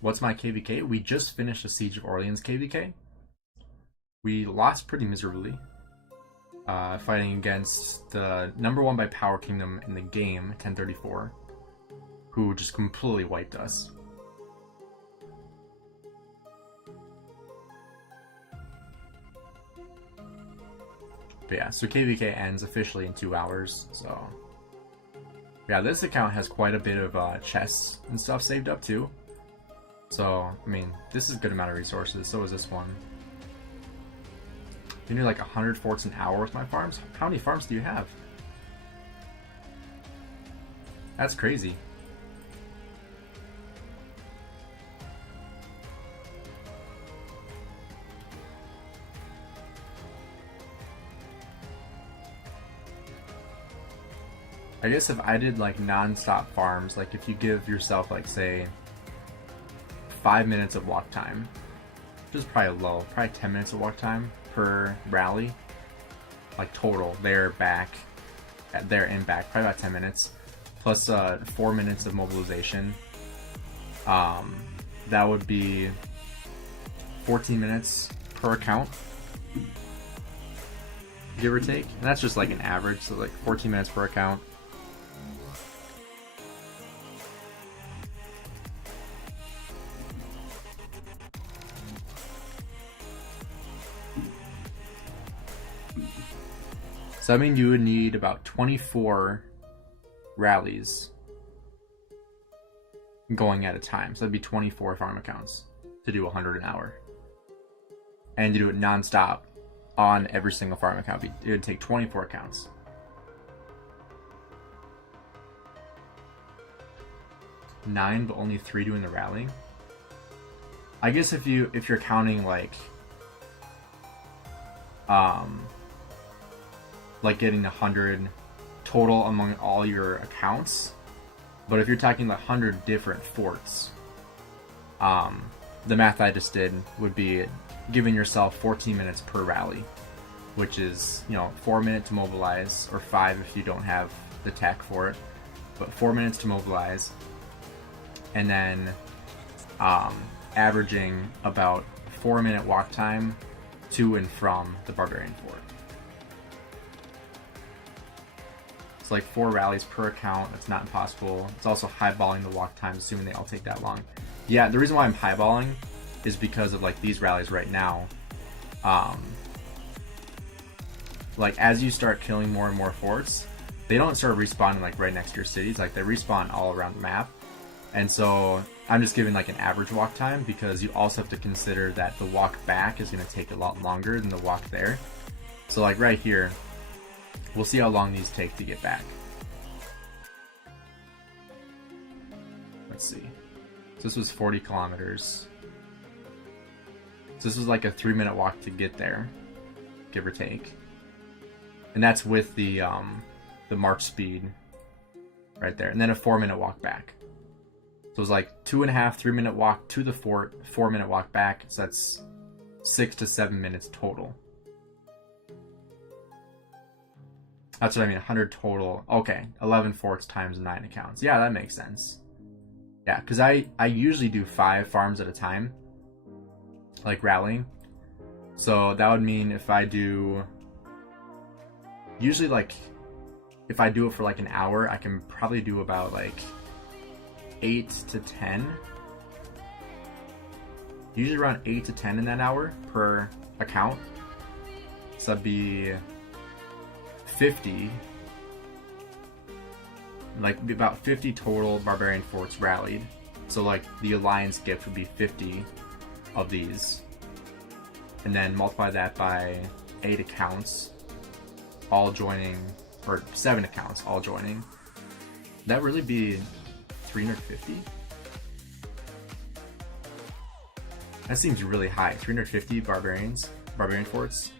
What's my KVK? We just finished the Siege of Orleans KVK. We lost pretty miserably, fighting against the #1 by power kingdom in the game, 1034, who just completely wiped us. But yeah, so KVK ends officially in 2 hours, so... Yeah, this account has quite a bit of chests and stuff saved up too. So, I mean, this is a good amount of resources, so is this one. You need like 100 forts an hour with my farms? How many farms do you have? That's crazy. I guess if I did like non-stop farms, like if you give yourself like say 5 minutes of walk time, which is probably low, probably 10 minutes of walk time per rally, like total, there, back, there and back, probably about 10 minutes, plus 4 minutes of mobilization, that would be 14 minutes per account, give or take, and that's just like an average, so like 14 minutes per account. So I mean, you would need about 24 rallies going at a time. So that'd be 24 farm accounts to do 100 an hour. And to do it non-stop on every single farm account, it would take 24 accounts. Nine, but only 3 doing the rally. I guess if you're counting like getting 100 total among all your accounts, but if you're talking like 100 different forts, the math I just did would be giving yourself 14 minutes per rally, which is, you know, 4 minutes to mobilize, or 5 if you don't have the tech for it, but 4 minutes to mobilize, and then averaging about 4-minute walk time to and from the Barbarian Fort. It's like 4 rallies per account. That's not impossible. It's also highballing the walk time, assuming they all take that long. Yeah, the reason why I'm highballing is because of like these rallies right now. Like as you start killing more and more forts, they don't start respawning like right next to your cities. Like they respawn all around the map. And so I'm just giving like an average walk time, because you also have to consider that the walk back is going to take a lot longer than the walk there. So like right here, we'll see how long these take to get back. Let's see. So this was 40 kilometers. So this was like a 3-minute walk to get there, give or take. And that's with the march speed right there. And then a 4-minute walk back. So it was like 2.5, 3-minute walk to the fort, 4-minute walk back. So that's 6 to 7 minutes total. That's what I mean, 100 total. Okay, 11 forts times 9 accounts. Yeah, that makes sense. Yeah, because I usually do 5 farms at a time, like rallying. So that would mean if I do, usually like, if I do it for like an hour, I can probably do about like 8 to 10. Usually around 8 to 10 in that hour per account. So that'd be 50, like about 50 total Barbarian forts rallied. So like the Alliance gift would be 50 of these, and then multiply that by 8 accounts all joining, or 7 accounts all joining. That really be 350? That seems really high. 350 Barbarian forts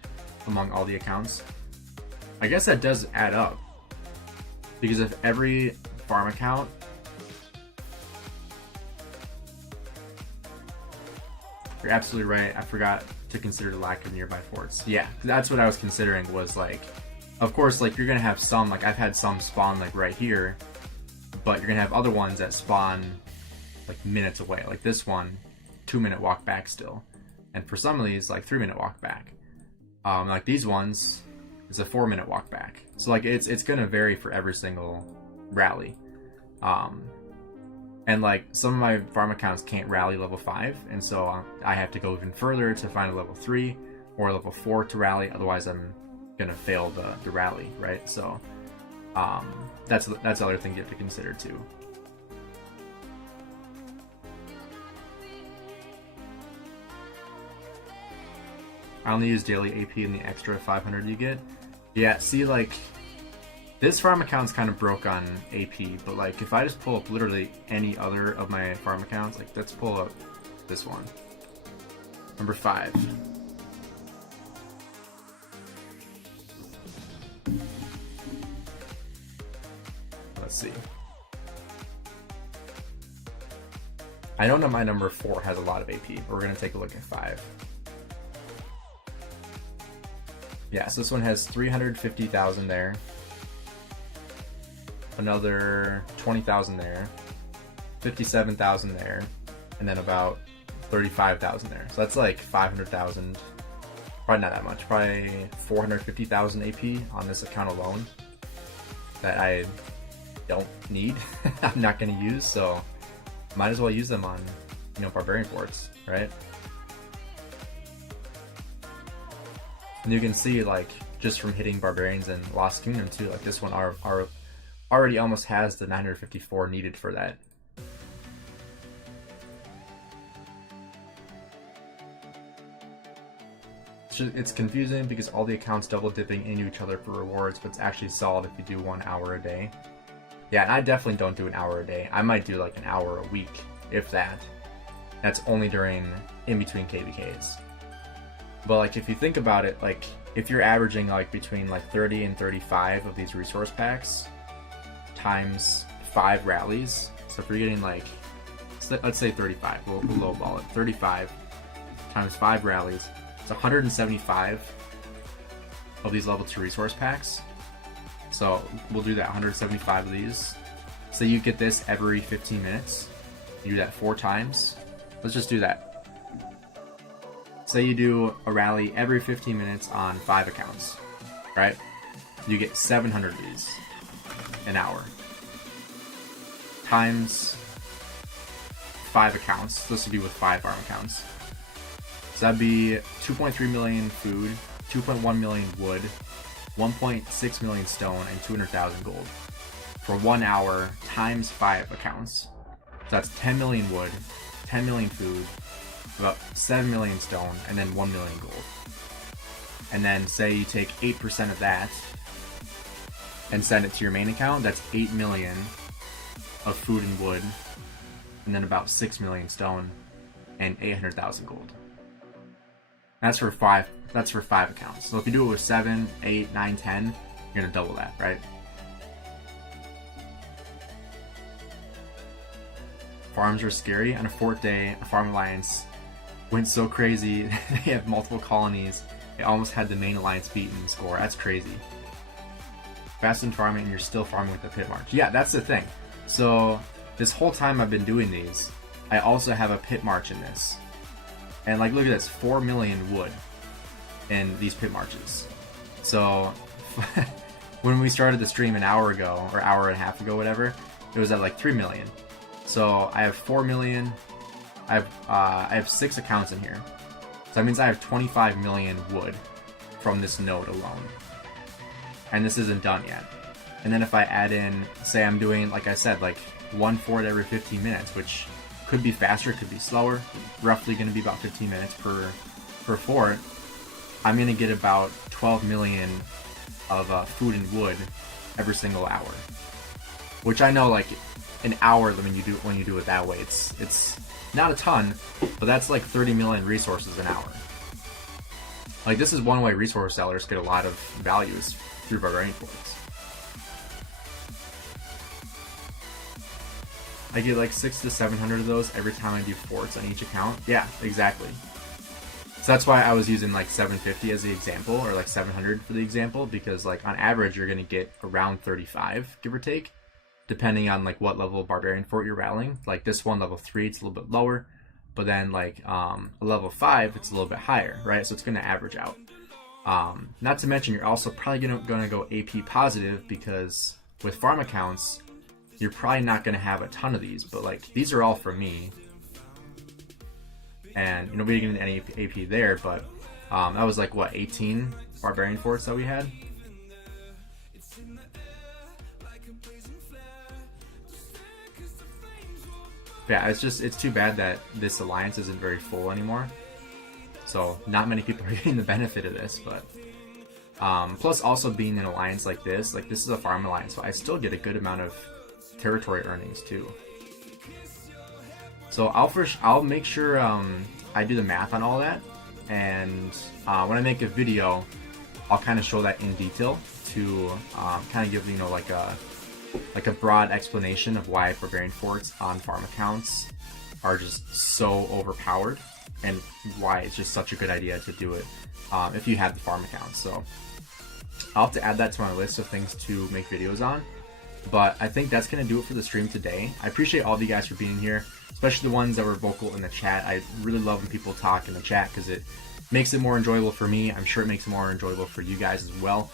among all the accounts. I guess that does add up, because if every farm account you're absolutely right, I forgot to consider the lack of nearby forts. Yeah, that's what I was considering, was like, of course, like you're gonna have some, like I've had some spawn like right here, but you're gonna have other ones that spawn like minutes away. Like this one, 2-minute walk back still, and for some of these, like 3-minute walk back. Like these ones, it's a 4-minute walk back. So like it's gonna vary for every single rally. And like some of my farm accounts can't rally level 5, and so I have to go even further to find a level 3 or level 4 to rally, otherwise I'm gonna fail the rally, right? So that's the other thing you have to consider too. I only use daily AP and the extra 500 you get. Yeah, see, like this farm account's kind of broke on AP, but like if I just pull up literally any other of my farm accounts, like let's pull up this one, number 5. Let's see. I know that my number 4 has a lot of AP, but we're gonna take a look at 5. Yeah, so this one has 350,000 there, another 20,000 there, 57,000 there, and then about 35,000 there. So that's like 500,000, probably not that much, probably 450,000 AP on this account alone that I don't need. I'm not going to use, so might as well use them on, you know, Barbarian forts, right? And you can see, like, just from hitting Barbarians in Lost Kingdom too, like this one already almost has the 954 needed for that. It's confusing because all the accounts double dipping into each other for rewards, but it's actually solid if you do 1 hour a day. Yeah, and I definitely don't do an hour a day. I might do like an hour a week, if that. That's only during in between KVKs. But like if you think about it, like if you're averaging like between like 30 and 35 of these resource packs times 5 rallies, so if you're getting like, let's say 35, we'll lowball it, 35 times 5 rallies, it's 175 of these level 2 resource packs. So we'll do that, 175 of these So you get this every 15 minutes. You do that 4 times. Let's just do that. Say you do a rally every 15 minutes on 5 accounts, right? You get 700 of these an hour. Times 5 accounts. This would be with 5 farm accounts. So that'd be 2.3 million food, 2.1 million wood, 1.6 million stone, and 200,000 gold. For 1 hour times 5 accounts. So that's 10 million wood, 10 million food, about 7 million stone, and then 1 million gold. And then say you take 8% of that and send it to your main account, that's 8 million of food and wood, and then about 6 million stone and 800,000 gold. That's for 5 accounts. So if you do it with 7, 8, 9, 10, you're gonna double that, right? Farms are scary. On a 4th day, a farm alliance went so crazy. They have multiple colonies. They almost had the main alliance beaten score. That's crazy. Fast in farming, and you're still farming with the pit march. Yeah, that's the thing. So this whole time I've been doing these, I also have a pit march in this. And like, look at this, 4 million wood in these pit marches. So when we started the stream an hour ago, or hour and a half ago, whatever, it was at like 3 million. So I have 4 million. I have 6 accounts in here. So that means I have 25 million wood from this node alone. And this isn't done yet. And then if I add in, say I'm doing, like I said, like 1 fort every 15 minutes, which could be faster, could be slower, roughly going to be about 15 minutes per fort, I'm going to get about 12 million of food and wood every single hour. Which I know, like, an hour when you do it that way, it's not a ton, but that's like 30 million resources an hour. Like, this is one way resource sellers get a lot of values through Barbarian forts. I get like 600 to 700 of those every time I do forts on each account. Yeah, exactly. So that's why I was using like 750 as the example, or like 700 for the example, because like on average you're gonna get around 35, give or take, depending on like what level of Barbarian fort you're rallying. Like this one, level 3, it's a little bit lower, but then like a level 5, it's a little bit higher, right? So it's gonna average out. Not to mention, you're also probably gonna go AP positive, because with farm accounts, you're probably not gonna have a ton of these, but like these are all for me. And you know, we didn't get any AP there, but that was like what, 18 Barbarian forts that we had. Yeah, it's too bad that this alliance isn't very full anymore. So not many people are getting the benefit of this, but plus also being an alliance like this is a farm alliance, so I still get a good amount of territory earnings too. So I'll make sure I do the math on all that, and when I make a video, I'll kind of show that in detail to kind of give, you know, like a broad explanation of why Barbarian forts on farm accounts are just so overpowered, and why it's just such a good idea to do it if you have the farm accounts. So I'll have to add that to my list of things to make videos on. But I think that's going to do it for the stream today. I appreciate all of you guys for being here, especially the ones that were vocal in the chat. I really love when people talk in the chat, because it makes it more enjoyable for me. I'm sure it makes it more enjoyable for you guys as well.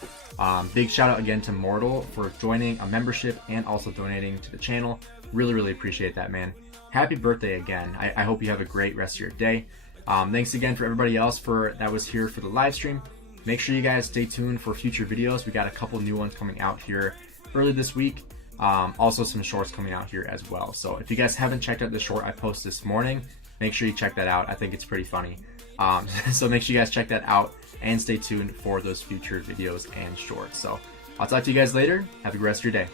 Big shout out again to Mortal for joining a membership and also donating to the channel. Really, really appreciate that, man. Happy birthday again. I hope you have a great rest of your day. Thanks again for everybody else that was here for the live stream. Make sure you guys stay tuned for future videos. We got a couple new ones coming out here early this week. Also some shorts coming out here as well. So if you guys haven't checked out the short I posted this morning, make sure you check that out. I think it's pretty funny. So make sure you guys check that out and stay tuned for those future videos and shorts. So I'll talk to you guys later. Have a good rest of your day.